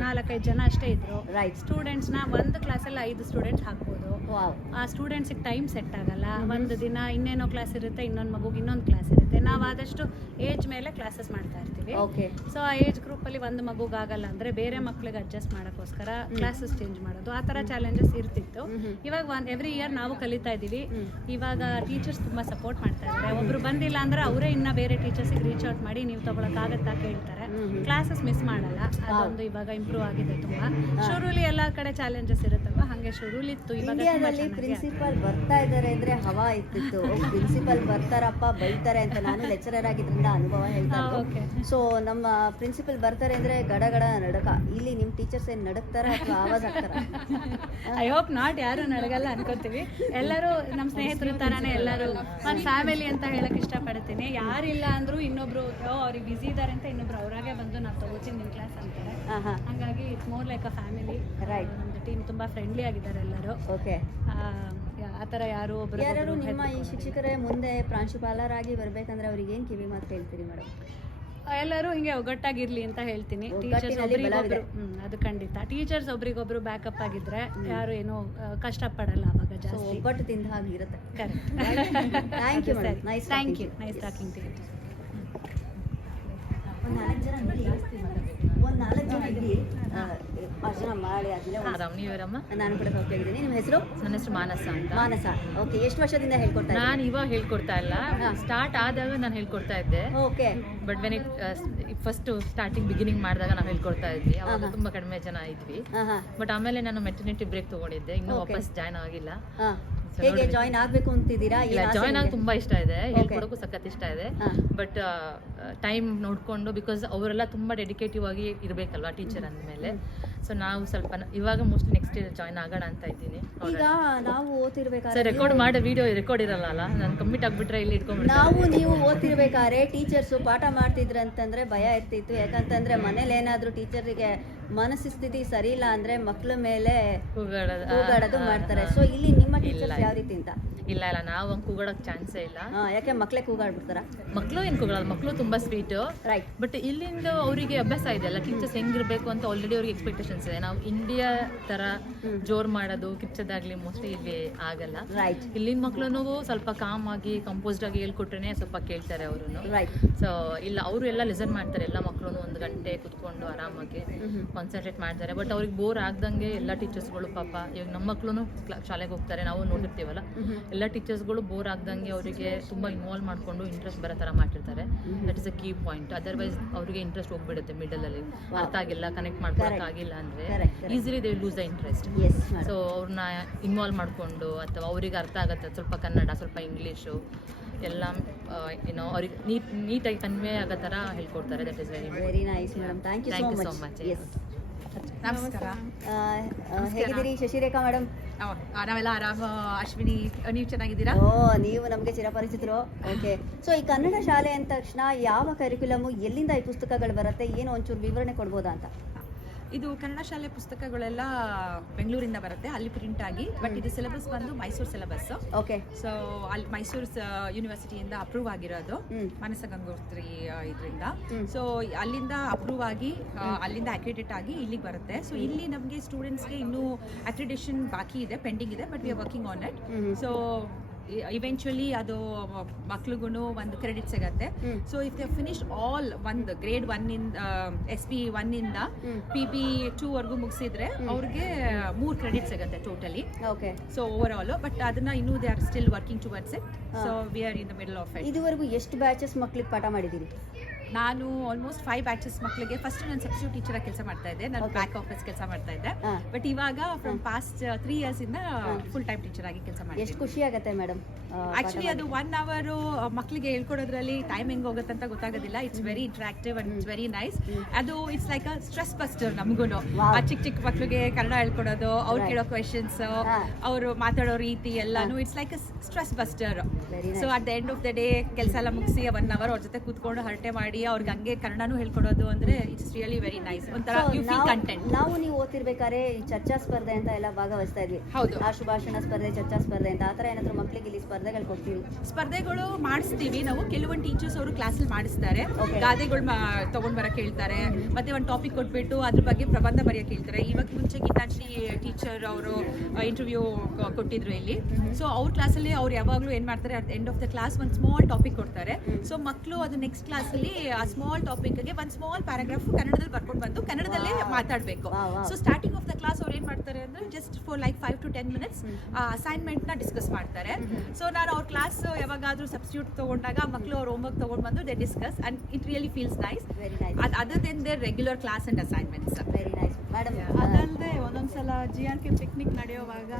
4-5 ಜನ ಅಷ್ಟೇ ಇದ್ರು. ಸ್ಟೂಡೆಂಟ್ಸ್ನ ಒಂದು ಕ್ಲಾಸಲ್ಲಿ 5 ಸ್ಟೂಡೆಂಟ್ಸ್ ಹಾಕ್ಬೋದು. ಆ ಸ್ಟೂಡೆಂಟ್ಸಿಗೆ ಟೈಮ್ ಸೆಟ್ ಆಗಲ್ಲ. ಒಂದು ದಿನ ಇನ್ನೇನೋ ಕ್ಲಾಸ್ ಇರುತ್ತೆ, ಇನ್ನೊಂದು ಮಗುಗೆ ಇನ್ನೊಂದು ಕ್ಲಾಸ್ ಇರುತ್ತೆ. ನಾವು ಆದಷ್ಟು ಏಜ್ ಮೇಲೆ ಕ್ಲಾಸಸ್ ಮಾಡ್ತಾ ಇರ್ತೀವಿ. ಸೊ ಆ ಏಜ್ ಗ್ರೂಪಲ್ಲಿ ಒಂದು ಮಗುಗೆ ಆಗಲ್ಲ ಅಂದರೆ ಬೇರೆ ಮಕ್ಕಳಿಗೆ ಅಡ್ಜಸ್ಟ್ ಮಾಡೋಕ್ಕೋಸ್ಕರ ಕ್ಲಾಸಸ್ ಚೇಂಜ್ ಮಾಡೋದು, ಆ ಥರ ಚಾಲೆಂಜಸ್ ಇರ್ತಿತ್ತು. ಇವಾಗ ಎವ್ರಿ ಇಯರ್ ನಾವು ಕಲಿತಾ ಇದ್ದೀವಿ. ಇವಾಗ ಟೀಚರ್ಸ್ ತುಂಬ ಸಪೋರ್ಟ್ ಮಾಡ್ತಾ ಇದ್ದಾರೆ. ಒಬ್ರು ಬಂದಿಲ್ಲ ಅಂದ್ರೆ ಅವರೇ ಇನ್ನ ಬೇರೆ ಟೀಚರ್ಸಿಗೆ ರೀಚ್ ಔಟ್ ಮಾಡಿ ನೀವು ತಗೊಳಕ್ಕಾಗತ್ತಾ ಕೇಳ್ತಾರೆ. ಕ್ಲಾಸಸ್ ಮಿಸ್ ಮಾಡಲ್ಲ. ಅದೊಂದು ಇವಾಗ ಇಂಪ್ರೂವ್ ಆಗಿದೆ ತುಂಬಾ. ಶುರುಲಿ ಎಲ್ಲ ಕಡೆ ಚಾಲೆಂಜಸ್ ಇರುತ್ತಲ್ವಾ, ಹಾಗೆ ಶುರುಲಿ ಇತ್ತು. ಇಂಡಿಯಾದಲ್ಲಿ ಪ್ರಿನ್ಸಿಪಲ್ ಬರ್ತಾ ಇದ್ದಾರೆ ಅಂದ್ರೆ ಹವಾ ಇರ್ತಿತ್ತು. ಪ್ರಿನ್ಸಿಪಲ್ ಬರ್ತಾರಪ್ಪ ಬೈತಾರೆ ಅಂತ ನಾನು ಲೆಕ್ಚರರ್ ಆಗಿದ್ರಿಂದ ಅನುಭವ ಹೇಳ್ತಾ ಇದ್ದೆ. ಸೊ ನಮ್ಮ ಪ್ರಿನ್ಸಿಪಲ್ ಬರ್ತಾರೆ ಅಂದ್ರೆ ಗಡಗಡ ನಡಕ. ಇಲ್ಲಿ ನಿಮ್ಮ ಟೀಚರ್ಸ್ ಏನು ನಡಕ್ತಾರ ಅಥವಾ ಆವಾಜ್ ಆಗ್ತಾರ? I hope not. ಯಾರು ನಡಗಲ್ಲ ಅನ್ಕೋತೀವಿ. ಎಲ್ಲರೂ ನಮ್ಮ ಸ್ನೇಹಿತರ ತರಾನೇ, ಎಲ್ಲರೂ ಒಂದು ಫ್ಯಾಮಿಲಿ ಅಂತ ಹೇಳಕ್ ಇಷ್ಟಪಡ್ತೀನಿ. ಯಾರಿಲ್ಲ ಅಂದ್ರೂ ಇನ್ನೊಬ್ರು ಅವ್ರಿಗೆ ಬಿಸಿ ಇದ್ದಾರೆ ಅಂತ ಇನ್ನೊಬ್ರು ಅವರಾಗೆ ಬಂದು ನಾವು ತಗೋತೀನಿ ನಿಮ್ಮ ಕ್ಲಾಸ್ ಅಂತಾರೆ. ಹಾಗಾಗಿ it's more like a family. ನಮ್ದು ಟೀಮ್ ತುಂಬಾ ಫ್ರೆಂಡ್ಲಿ ಆಗಿದ್ದಾರೆ ಎಲ್ಲರೂ. ಆ ಥರ ಯಾರು ನಿಮ್ಮ ಈ ಶಿಕ್ಷಕರೇ ಮುಂದೆ ಪ್ರಾಂಶುಪಾಲರಾಗಿ ಬರ್ಬೇಕಂದ್ರೆ ಅವ್ರಿಗೆ ಏನು ಕಿವಿ ಮಾತು ಹೇಳ್ತೀರಿ ಮೇಡಮ್? ಎಲ್ಲರೂ ಹಿಂಗೆ ಒಗ್ಗಟ್ಟಾಗಿರ್ಲಿ ಅಂತ ಹೇಳ್ತೀನಿ. ಟೀಚರ್ಸ್ ಒಬ್ರಿಗೊಬ್ರು, ಅದು ಖಂಡಿತ. ಟೀಚರ್ಸ್ ಒಬ್ರಿಗೊಬ್ರು ಬ್ಯಾಕಪ್ ಆಗಿದ್ರೆ ಯಾರು ಏನೋ ಕಷ್ಟಪಡಲ್ಲ ಅವಾಗ ಜಾಸ್ತಿ. ಒಗ್ಗಟ್ಟು ತಿಂದ ಹಾಗಿರುತ್ತೆ. Correct. Thank you madam. Thank you. Nice talking to you. ಒಂದು 4 ಜನ ಒಂದು 4 ಜನ ಇದ್ರಿ ಭಾಷಣ ಮಾಡಿ ಆದ್ಮೇಲೆ ಆರಾಮ್ ನೀವರಮ್ಮ? ನಾನು ಕೂಡ ಸೌಖ್ಯಾಗಿದ್ದೀನಿ. ನಿಮ್ಮ ಹೆಸರು? ನನ್ನ ಹೆಸರು ಮಾನಸ ಅಂತ. ಮಾನಸ. ಓಕೆ, ಎಷ್ಟು ವರ್ಷದಿಂದ ಹೇಳ್ಕೊಡ್ತಾ ಇದ್ದೀರಾ? ನಾನು ಇವಾಗ ಹೇಳ್ಕೊಡ್ತಾ ಇಲ್ಲ, ಸ್ಟಾರ್ಟ್ ಆದಾಗ ನಾನು ಹೇಳ್ಕೊಡ್ತಾ ಇದ್ದೆ. Okay. But when first starting beginning ಮಾಡಿದಾಗ ನಾವು ಹೇಳ್ಕೊಡ್ತಾ ಇದ್ವಿ, ಅವಾಗ ತುಂಬಾ ಕಡಿಮೆ ಜನ ಇದ್ವಿ. ಬಟ್ ಆಮೇಲೆ ನಾನು ಮೆಟರ್ನಿಟಿ ಬ್ರೇಕ್ ತಗೊಂಡಿದ್ದೆ, ಇನ್ನೂ ವಾಪಸ್ ಜಾಯ್ನ್ ಆಗಿಲ್ಲ. ಹೇಗೆ ಜಾಯ್ನ್ ಆಗ್ಬೇಕು ಅಂತಿದ್ದೀರಾ? ಇಲ್ಲ, ಜಾಯ್ನ್ ಆಗಿ ತುಂಬಾ ಇಷ್ಟ ಇದೆ, ಹೇಳ್ಕೊಡೋಕ್ಕೂ ಸಖತ್ ಇಷ್ಟ ಇದೆ. ಬಟ್ ಟೈಮ್ ನೋಡ್ಕೊಂಡು, ಬಿಕಾಸ್ ಅವರೆಲ್ಲ ತುಂಬಾ ಡೆಡಿಕೇಟಿವ್ ಆಗಿ ಇರಬೇಕಲ್ವಾ ಟೀಚರ್ ಅಂದಮೇಲೆ. ಸೊ ನಾವು ಸ್ವಲ್ಪ ಇವಾಗ ಮೋಸ್ಟ್ಲಿ ನೆಕ್ಸ್ಟ್ ಇಯರ್ ಜಾಯ್ನ್ ಆಗೋಣ ಅಂತ ಇದ್ದೀನಿ. ಈಗ ನಾವು ಓದ್ತಿರ್ಬೇಕಾದ್ರೆ ರೆಕಾರ್ಡ್ ಮಾಡೋ ವಿಡಿಯೋ ರೆಕಾರ್ಡ್ ಇರಲ್ಲ, ನಾನು ಕಮ್ಮಿಟ್ ಆಗ್ಬಿಟ್ರೆ ಇಲ್ಲಿ ನಾವು ನೀವು ಓದ್ತಿರ್ಬೇಕಾದ್ರೆ ಟೀಚರ್ಸು ಪಾಠ ಮಾಡ್ತಿದ್ರಂತಂದ್ರೆ ಭಯ ಇರ್ತಿತ್ತು. ಯಾಕಂತಂದ್ರೆ ಮನೇಲಿ ಏನಾದ್ರೂ ಟೀಚರಿಗೆ ಮನಸ್ಥಿತಿ ಸರಿ ಇಲ್ಲ ಅಂದ್ರೆ ಮಕ್ಳ ಮೇಲೆ ಕೂಗಾಡೋದು ಮಾಡ್ತಾರೆ. ಸೊ ಇಲ್ಲಿ ನಿಮ್ಮ ಟೀಚರ್ಸ್ ಯಾವ ರೀತಿ ಅಂತ? ಇಲ್ಲ, ನಾವು ಹಂಗೆ ಕೂಗಾಡೋಕೆ ಚಾನ್ಸೇ ಇಲ್ಲ. ಯಾಕೆ ಮಕ್ಳೇ ಕೂಗಾಡ್ಬಿಡ್ತಾರ? ಮಕ್ಕಳು ಏನು ಕೂಗಾಡೋದು, ಮಕ್ಕಳು ತುಂಬಾ ಸ್ವೀಟ್. ರೈಟ್. ಬಟ್ ಇಲ್ಲಿಂದ ಅವರಿಗೆ ಅಭ್ಯಾಸ ಇದೆ ಅಲ್ಲ, ಟೀಚರ್ಸ್ ಹೆಂಗಿರ್ಬೇಕು ಅಂತ ಆಲ್ರೆಡಿ ಅವ್ರಿಗೆ ಎಕ್ಸ್ಪೆಕ್ಟೇಷನ್ಸ್ ಇದೆ. ನಾವು ಇಂಡಿಯಾ ತರ ಜೋರ್ ಮಾಡೋದು ಕಿಚ್ಚದಾಗ್ಲಿ ಮೋಸ್ಟ್ಲಿ ಇಲ್ಲಿ ಆಗಲ್ಲ. ರೈಟ್. ಇಲ್ಲಿನ ಮಕ್ಳು ಸ್ವಲ್ಪ ಕಾಮ್ ಆಗಿ ಕಂಪೋಸ್ಡ್ ಆಗಿ ಹೇಳ್ಕೊಟ್ರೆ ಸ್ವಲ್ಪ ಕೇಳ್ತಾರೆ ಅವರು. ರೈಟ್. ಸೊ ಇಲ್ಲ, ಅವರು ಎಲ್ಲ ಲಿಸನ್ ಮಾಡ್ತಾರೆ, ಎಲ್ಲ ಮಕ್ಕಳು 1 ಗಂಟೆ ಕುತ್ಕೊಂಡು ಆರಾಮಾಗಿ ಕಾನ್ಸಂಟ್ರೇಟ್ ಮಾಡ್ತಾರೆ. ಬಟ್ ಅವ್ರಿಗೆ ಬೋರ್ ಆಗ್ದಂಗೆ ಎಲ್ಲ ಟೀಚರ್ಸ್ಗಳು ಪಾಪ, ಇವಾಗ ನಮ್ಮ ಮಕ್ಕಳು ಶಾಲೆಗೆ ಹೋಗ್ತಾರೆ, ನಾವು ನೋಡಿರ್ತೀವಲ್ಲ, ಎಲ್ಲ ಟೀಚರ್ಸ್ಗಳು ಬೋರ್ ಆಗ್ದಂಗೆ ಅವರಿಗೆ ತುಂಬ ಇನ್ವಾಲ್ವ್ ಮಾಡಿಕೊಂಡು ಇಂಟ್ರೆಸ್ಟ್ ಬರೋ ಥರ ಮಾಡ್ತಿರ್ತಾರೆ. That is a key point. Otherwise ಅವರಿಗೆ ಇಂಟ್ರೆಸ್ಟ್ ಹೋಗ್ಬಿಡುತ್ತೆ ಮಿಡಲಲ್ಲಿ, ಅರ್ಥ ಆಗಿಲ್ಲ, ಕನೆಕ್ಟ್ ಮಾಡ್ಕೊಳಕ್ಕಾಗಿಲ್ಲ ಅಂದರೆ easily they will lose the interest. So ಅವ್ರನ್ನ ಇನ್ವಾಲ್ವ್ ಮಾಡಿಕೊಂಡು, ಅಥವಾ ಅವ್ರಿಗೆ ಅರ್ಥ ಆಗುತ್ತೆ ಸ್ವಲ್ಪ ಕನ್ನಡ, ಸ್ವಲ್ಪ ಇಂಗ್ಲೀಷು ಎಲ್ಲ ಏನೋ ಅವ್ರಿಗೆ ನೀಟಾಗಿ ಕನ್ವೆ ಆಗೋ ಥರ ಹೇಳ್ಕೊಡ್ತಾರೆ. That is very nice madam. Thank you so much. ನಮಸ್ಕಾರ. ಹೇಗಿದ್ದೀರಿ ಶಶಿರೇಖಾ ಮೇಡಮ್? ನಾವೆಲ್ಲ ಆರಾಮ. ಅಶ್ವಿನಿ, ನೀವು ಚೆನ್ನಾಗಿದ್ದೀರಾ? ನೀವು ನಮಗೆ ಚಿರಪರಿಚಿತರು. ಓಕೆ. ಸೊ ಈ ಕನ್ನಡ ಶಾಲೆ ಅಂದ ತಕ್ಷಣ ಯಾವ ಕರಿಕ್ಯುಲಮು, ಎಲ್ಲಿಂದ ಈ ಪುಸ್ತಕಗಳು ಬರುತ್ತೆ, ಏನು ಒಂಚೂರು ವಿವರಣೆ ಕೊಡ್ಬೋದಾ ಅಂತ? ಇದು ಕನ್ನಡ ಶಾಲೆ ಪುಸ್ತಕಗಳೆಲ್ಲ ಬೆಂಗಳೂರಿಂದ ಬರುತ್ತೆ, ಅಲ್ಲಿ ಪ್ರಿಂಟ್ ಆಗಿ. ಬಟ್ ಇದು ಸಿಲೆಬಸ್ ಬಂದು ಮೈಸೂರು ಸಿಲೆಬಸ್. ಓಕೆ. ಸೊ ಅಲ್ಲಿ ಮೈಸೂರು ಯೂನಿವರ್ಸಿಟಿಯಿಂದ ಅಪ್ರೂವ್ ಆಗಿರೋದು, ಮಾನಸ ಗಂಗೋತ್ರಿ ಇದರಿಂದ. ಸೊ ಅಲ್ಲಿಂದ ಅಪ್ರೂವ್ ಆಗಿ, ಅಲ್ಲಿಂದ ಅಕ್ರಿಡಿಟ್ ಆಗಿ ಇಲ್ಲಿಗೆ ಬರುತ್ತೆ. ಸೊ ಇಲ್ಲಿ ನಮಗೆ ಸ್ಟೂಡೆಂಟ್ಸ್ಗೆ ಇನ್ನೂ ಅಕ್ರಿಡೇಷನ್ ಬಾಕಿ ಇದೆ, ಪೆಂಡಿಂಗ್ ಇದೆ, but we are working on it. So eventually ಅದು ಮಕ್ಳಿಗೂ ಒಂದು ಕ್ರೆಡಿಟ್ ಸಿಗತ್ತೆ. So if they finish all ಒಂದು ಗ್ರೇಡ್ 1 ಇಂದ SP 1 ಇಂದ PP 2 ವರೆಗೂ ಮುಗಿಸಿದ್ರೆ ಅವ್ರಿಗೆ 3 ಕ್ರೆಡಿಟ್ ಸಿಗತ್ತೆ totally. Okay. So over all, but ಅದನ್ನ ಇನ್ನೂ they are still working towards it. So we are in the middle of it. ಇದುವರೆಗೂ ಎಷ್ಟು ಬ್ಯಾಚಸ್ ಮಕ್ಳಿಗೆ ಪಾಠ ಮಾಡಿದ್ದೀರಿ? ನಾನು ಆಲ್ಮೋಸ್ಟ್ 5 ಬ್ಯಾಚಸ್ ಮಕ್ಕಳಿಗೆ. ಫಸ್ಟ್ ನಾನು ಸಬ್ಸ್ಟಿಟ್ಯೂಟ್ ಟೀಚರ್ ಆಗಿ ಕೆಲಸ ಮಾಡ್ತಾ ಇದ್ದೆ, ನಾನು ಬ್ಯಾಕ್ ಆಫೀಸ್ ಕೆಲಸ ಮಾಡ್ತಾ ಇದ್ದೆ. ಬಟ್ ಇವಾಗ ಫ್ರಮ್ ಪಾಸ್ಟ್ 3 ಇಯರ್ಸ್ ಇಂದ ಫುಲ್ ಟೈಮ್ ಟೀಚರ್ ಆಗಿ ಕೆಲಸ ಮಾಡ್ತೀನಿ. ಎಷ್ಟು ಖುಷಿ ಆಗುತ್ತೆ ಮೇಡಮ್? ಆಕ್ಚುಲಿ ಅದು 1 hour ಮಕ್ಕಳಿಗೆ ಹೇಳ್ಕೊಡೋದ್ರಲ್ಲಿ ಟೈಮ್ ಹೆಂಗ್ ಹೋಗುತ್ತೆ ಅಂತ ಗೊತ್ತಾಗೋದಿಲ್ಲ. It's very interactive and it's very nice. ಅದು it's like a stress buster ನಮಗೂ. ಚಿಕ್ಕ ಮಕ್ಕಳಿಗೆ ಕನ್ನಡ ಹೇಳ್ಕೊಡೋದು, ಅವ್ರು ಕೇಳೋ ಕ್ವೆಶನ್ಸ್, ಅವರು ಮಾತಾಡೋ ರೀತಿ ಎಲ್ಲಾನು it's like a stress buster. So at the end of the day ಕೆಲಸ ಎಲ್ಲ ಮುಗಿಸಿ 1 hour ಅವ್ರ ಜೊತೆ ಕೂತ್ಕೊಂಡು ಹರಟೆ ಮಾಡಿ ಅವ್ರಿಗೆ ಹಂಗೆ ಕನ್ನಡನೂ ಹೇಳ್ಕೊಡೋದು ಅಂದ್ರೆ ಇಟ್ಸ್ ರಿಯಲಿ ವೆರಿ ನೈಸ್. ಒಂಥರ ಯು ಫೀಲ್ ಕಂಟೆಂಟ್. ನಾವು ನೀವು ಓದ್ತಿರ್ಬೇಕಾದ್ರೆ ಚರ್ಚಾ ಸ್ಪರ್ಧೆ ಅಂತ ಎಲ್ಲ ಭಾಗವಹಿಸ್ತಾ ಇದ್ವಿ. ಹೌದು. ಆಶುಭಾಷಣ ಸ್ಪರ್ಧೆ, ಚರ್ಚಾ ಸ್ಪರ್ಧೆ ಅಂತ ಆ ಥರ ಏನಾದರೂ ಮಕ್ಕಳಿಗೆ ಇಲ್ಲಿ ಸ್ಪರ್ಧೆಗಳು ಕೊಡ್ತೀವಿ? ಸ್ಪರ್ಧೆಗಳು ಮಾಡಿಸ್ತೀವಿ ನಾವು. ಕೆಲವೊಂದು ಟೀಚರ್ಸ್ ಅವರು ಕ್ಲಾಸಲ್ಲಿ ಮಾಡಿಸ್ತಾರೆ, ಗಾದೆಗಳು ತಗೊಂಡ್ ಬರಕ್ ಹೇಳ್ತಾರೆ, ಮತ್ತೆ ಒಂದು ಟಾಪಿಕ್ ಕೊಟ್ಬಿಟ್ಟು ಅದ್ರ ಬಗ್ಗೆ ಪ್ರಬಂಧ ಬರೆಯಕ್ಕೆ ಹೇಳ್ತಾರೆ. ಇವಾಗ ಮುಂಚೆ ಗೀತಾಶ್ರೀ ಟೀಚರ್ ಅವರು ಇಂಟರ್ವ್ಯೂ ಕೊಟ್ಟಿದ್ರು ಇಲ್ಲಿ. ಸೊ ಅವ್ರ ಕ್ಲಾಸಲ್ಲಿ ಅವ್ರು ಯಾವಾಗಲೂ ಏನ್ ಮಾಡ್ತಾರೆ, at end of the class ಒಂದು ಸ್ಮಾಲ್ ಟಾಪಿಕ್ ಕೊಡ್ತಾರೆ. ಸೊ ಮಕ್ಕಳು ಅದು ನೆಕ್ಸ್ಟ್ ಕ್ಲಾಸಲ್ಲಿ ಆ ಸ್ಮಾಲ್ ಟಾಪಿಕ್ಗೆ ಒಂದು ಸ್ಮಾಲ್ ಪ್ಯಾರಾಗ್ರಾಫ್ ಕನ್ನಡದಲ್ಲಿ ಬರ್ಕೊಂಡು ಬಂದು ಕನ್ನಡದಲ್ಲೇ ಮಾತಾಡಬೇಕು. So starting of the class ಅವ್ರು ಏನ್ ಮಾಡ್ತಾರೆ ಅಂದ್ರೆ just for like 5 to 10 minutes assignment ನ ಡಿಸ್ಕಸ್ ಮಾಡ್ತಾರೆ. ಸೊ ನಾನು ಅವ್ರ ಕ್ಲಾಸ್ ಯಾವಾಗಾದ್ರೂ ಸಬ್ಸ್ಟಿಟ್ಯೂಟ್ ತಗೊಂಡಾಗ ಮಕ್ಕಳು ಅವ್ರ ಹೋಮ್ವರ್ಕ್ ತಗೊಂಡು ಬಂದು they discuss and it really feels nice. Other than their regular class and assignments. Very nice madam. ಅದಲ್ಲದೆ ಒಂದೊಂದ್ಸಲ GRK ಪಿಕ್ನಿಕ್ ನಡೆಯುವಾಗ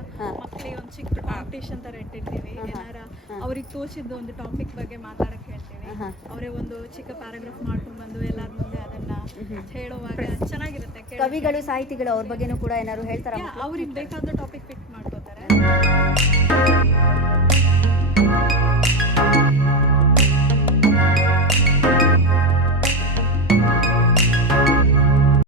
ಮಕ್ಕಳಿಗೆ ಒಂದು ಚಿಕ್ಕ ಕಾಂಪಿಟೇಷನ್ ತರ ಇಟ್ಟಿರ್ತೀವಿ. ಏನಾರ ಅವ್ರಿಗೆ ತೋಚಿದ್ದು ಒಂದು ಟಾಪಿಕ್ ಬಗ್ಗೆ ಮಾತಾಡಕ್ಕೆ ಹೇಳ್ತೀವಿ. ಅವರೇ ಒಂದು ಚಿಕ್ಕ ಪ್ಯಾರಾಗ್ರಾಫ್ ಮಾಡ್ಕೊಂಡು ಬಂದು ಎಲ್ಲಾರ ಮುಂದೆ ಅದನ್ನ ಹೇಳುವಾಗ ಚೆನ್ನಾಗಿರುತ್ತೆ. ಕವಿಗಳು, ಸಾಹಿತಿಗಳು ಅವ್ರ ಬಗ್ಗೆನೂ ಕೂಡ ಏನಾದ್ರು ಹೇಳ್ತಾರ? ಅವ್ರಿಗೆ ಬೇಕಾದ ಟಾಪಿಕ್ ಪಿಕ್ ಮಾಡ್ಕೋತಾರೆ.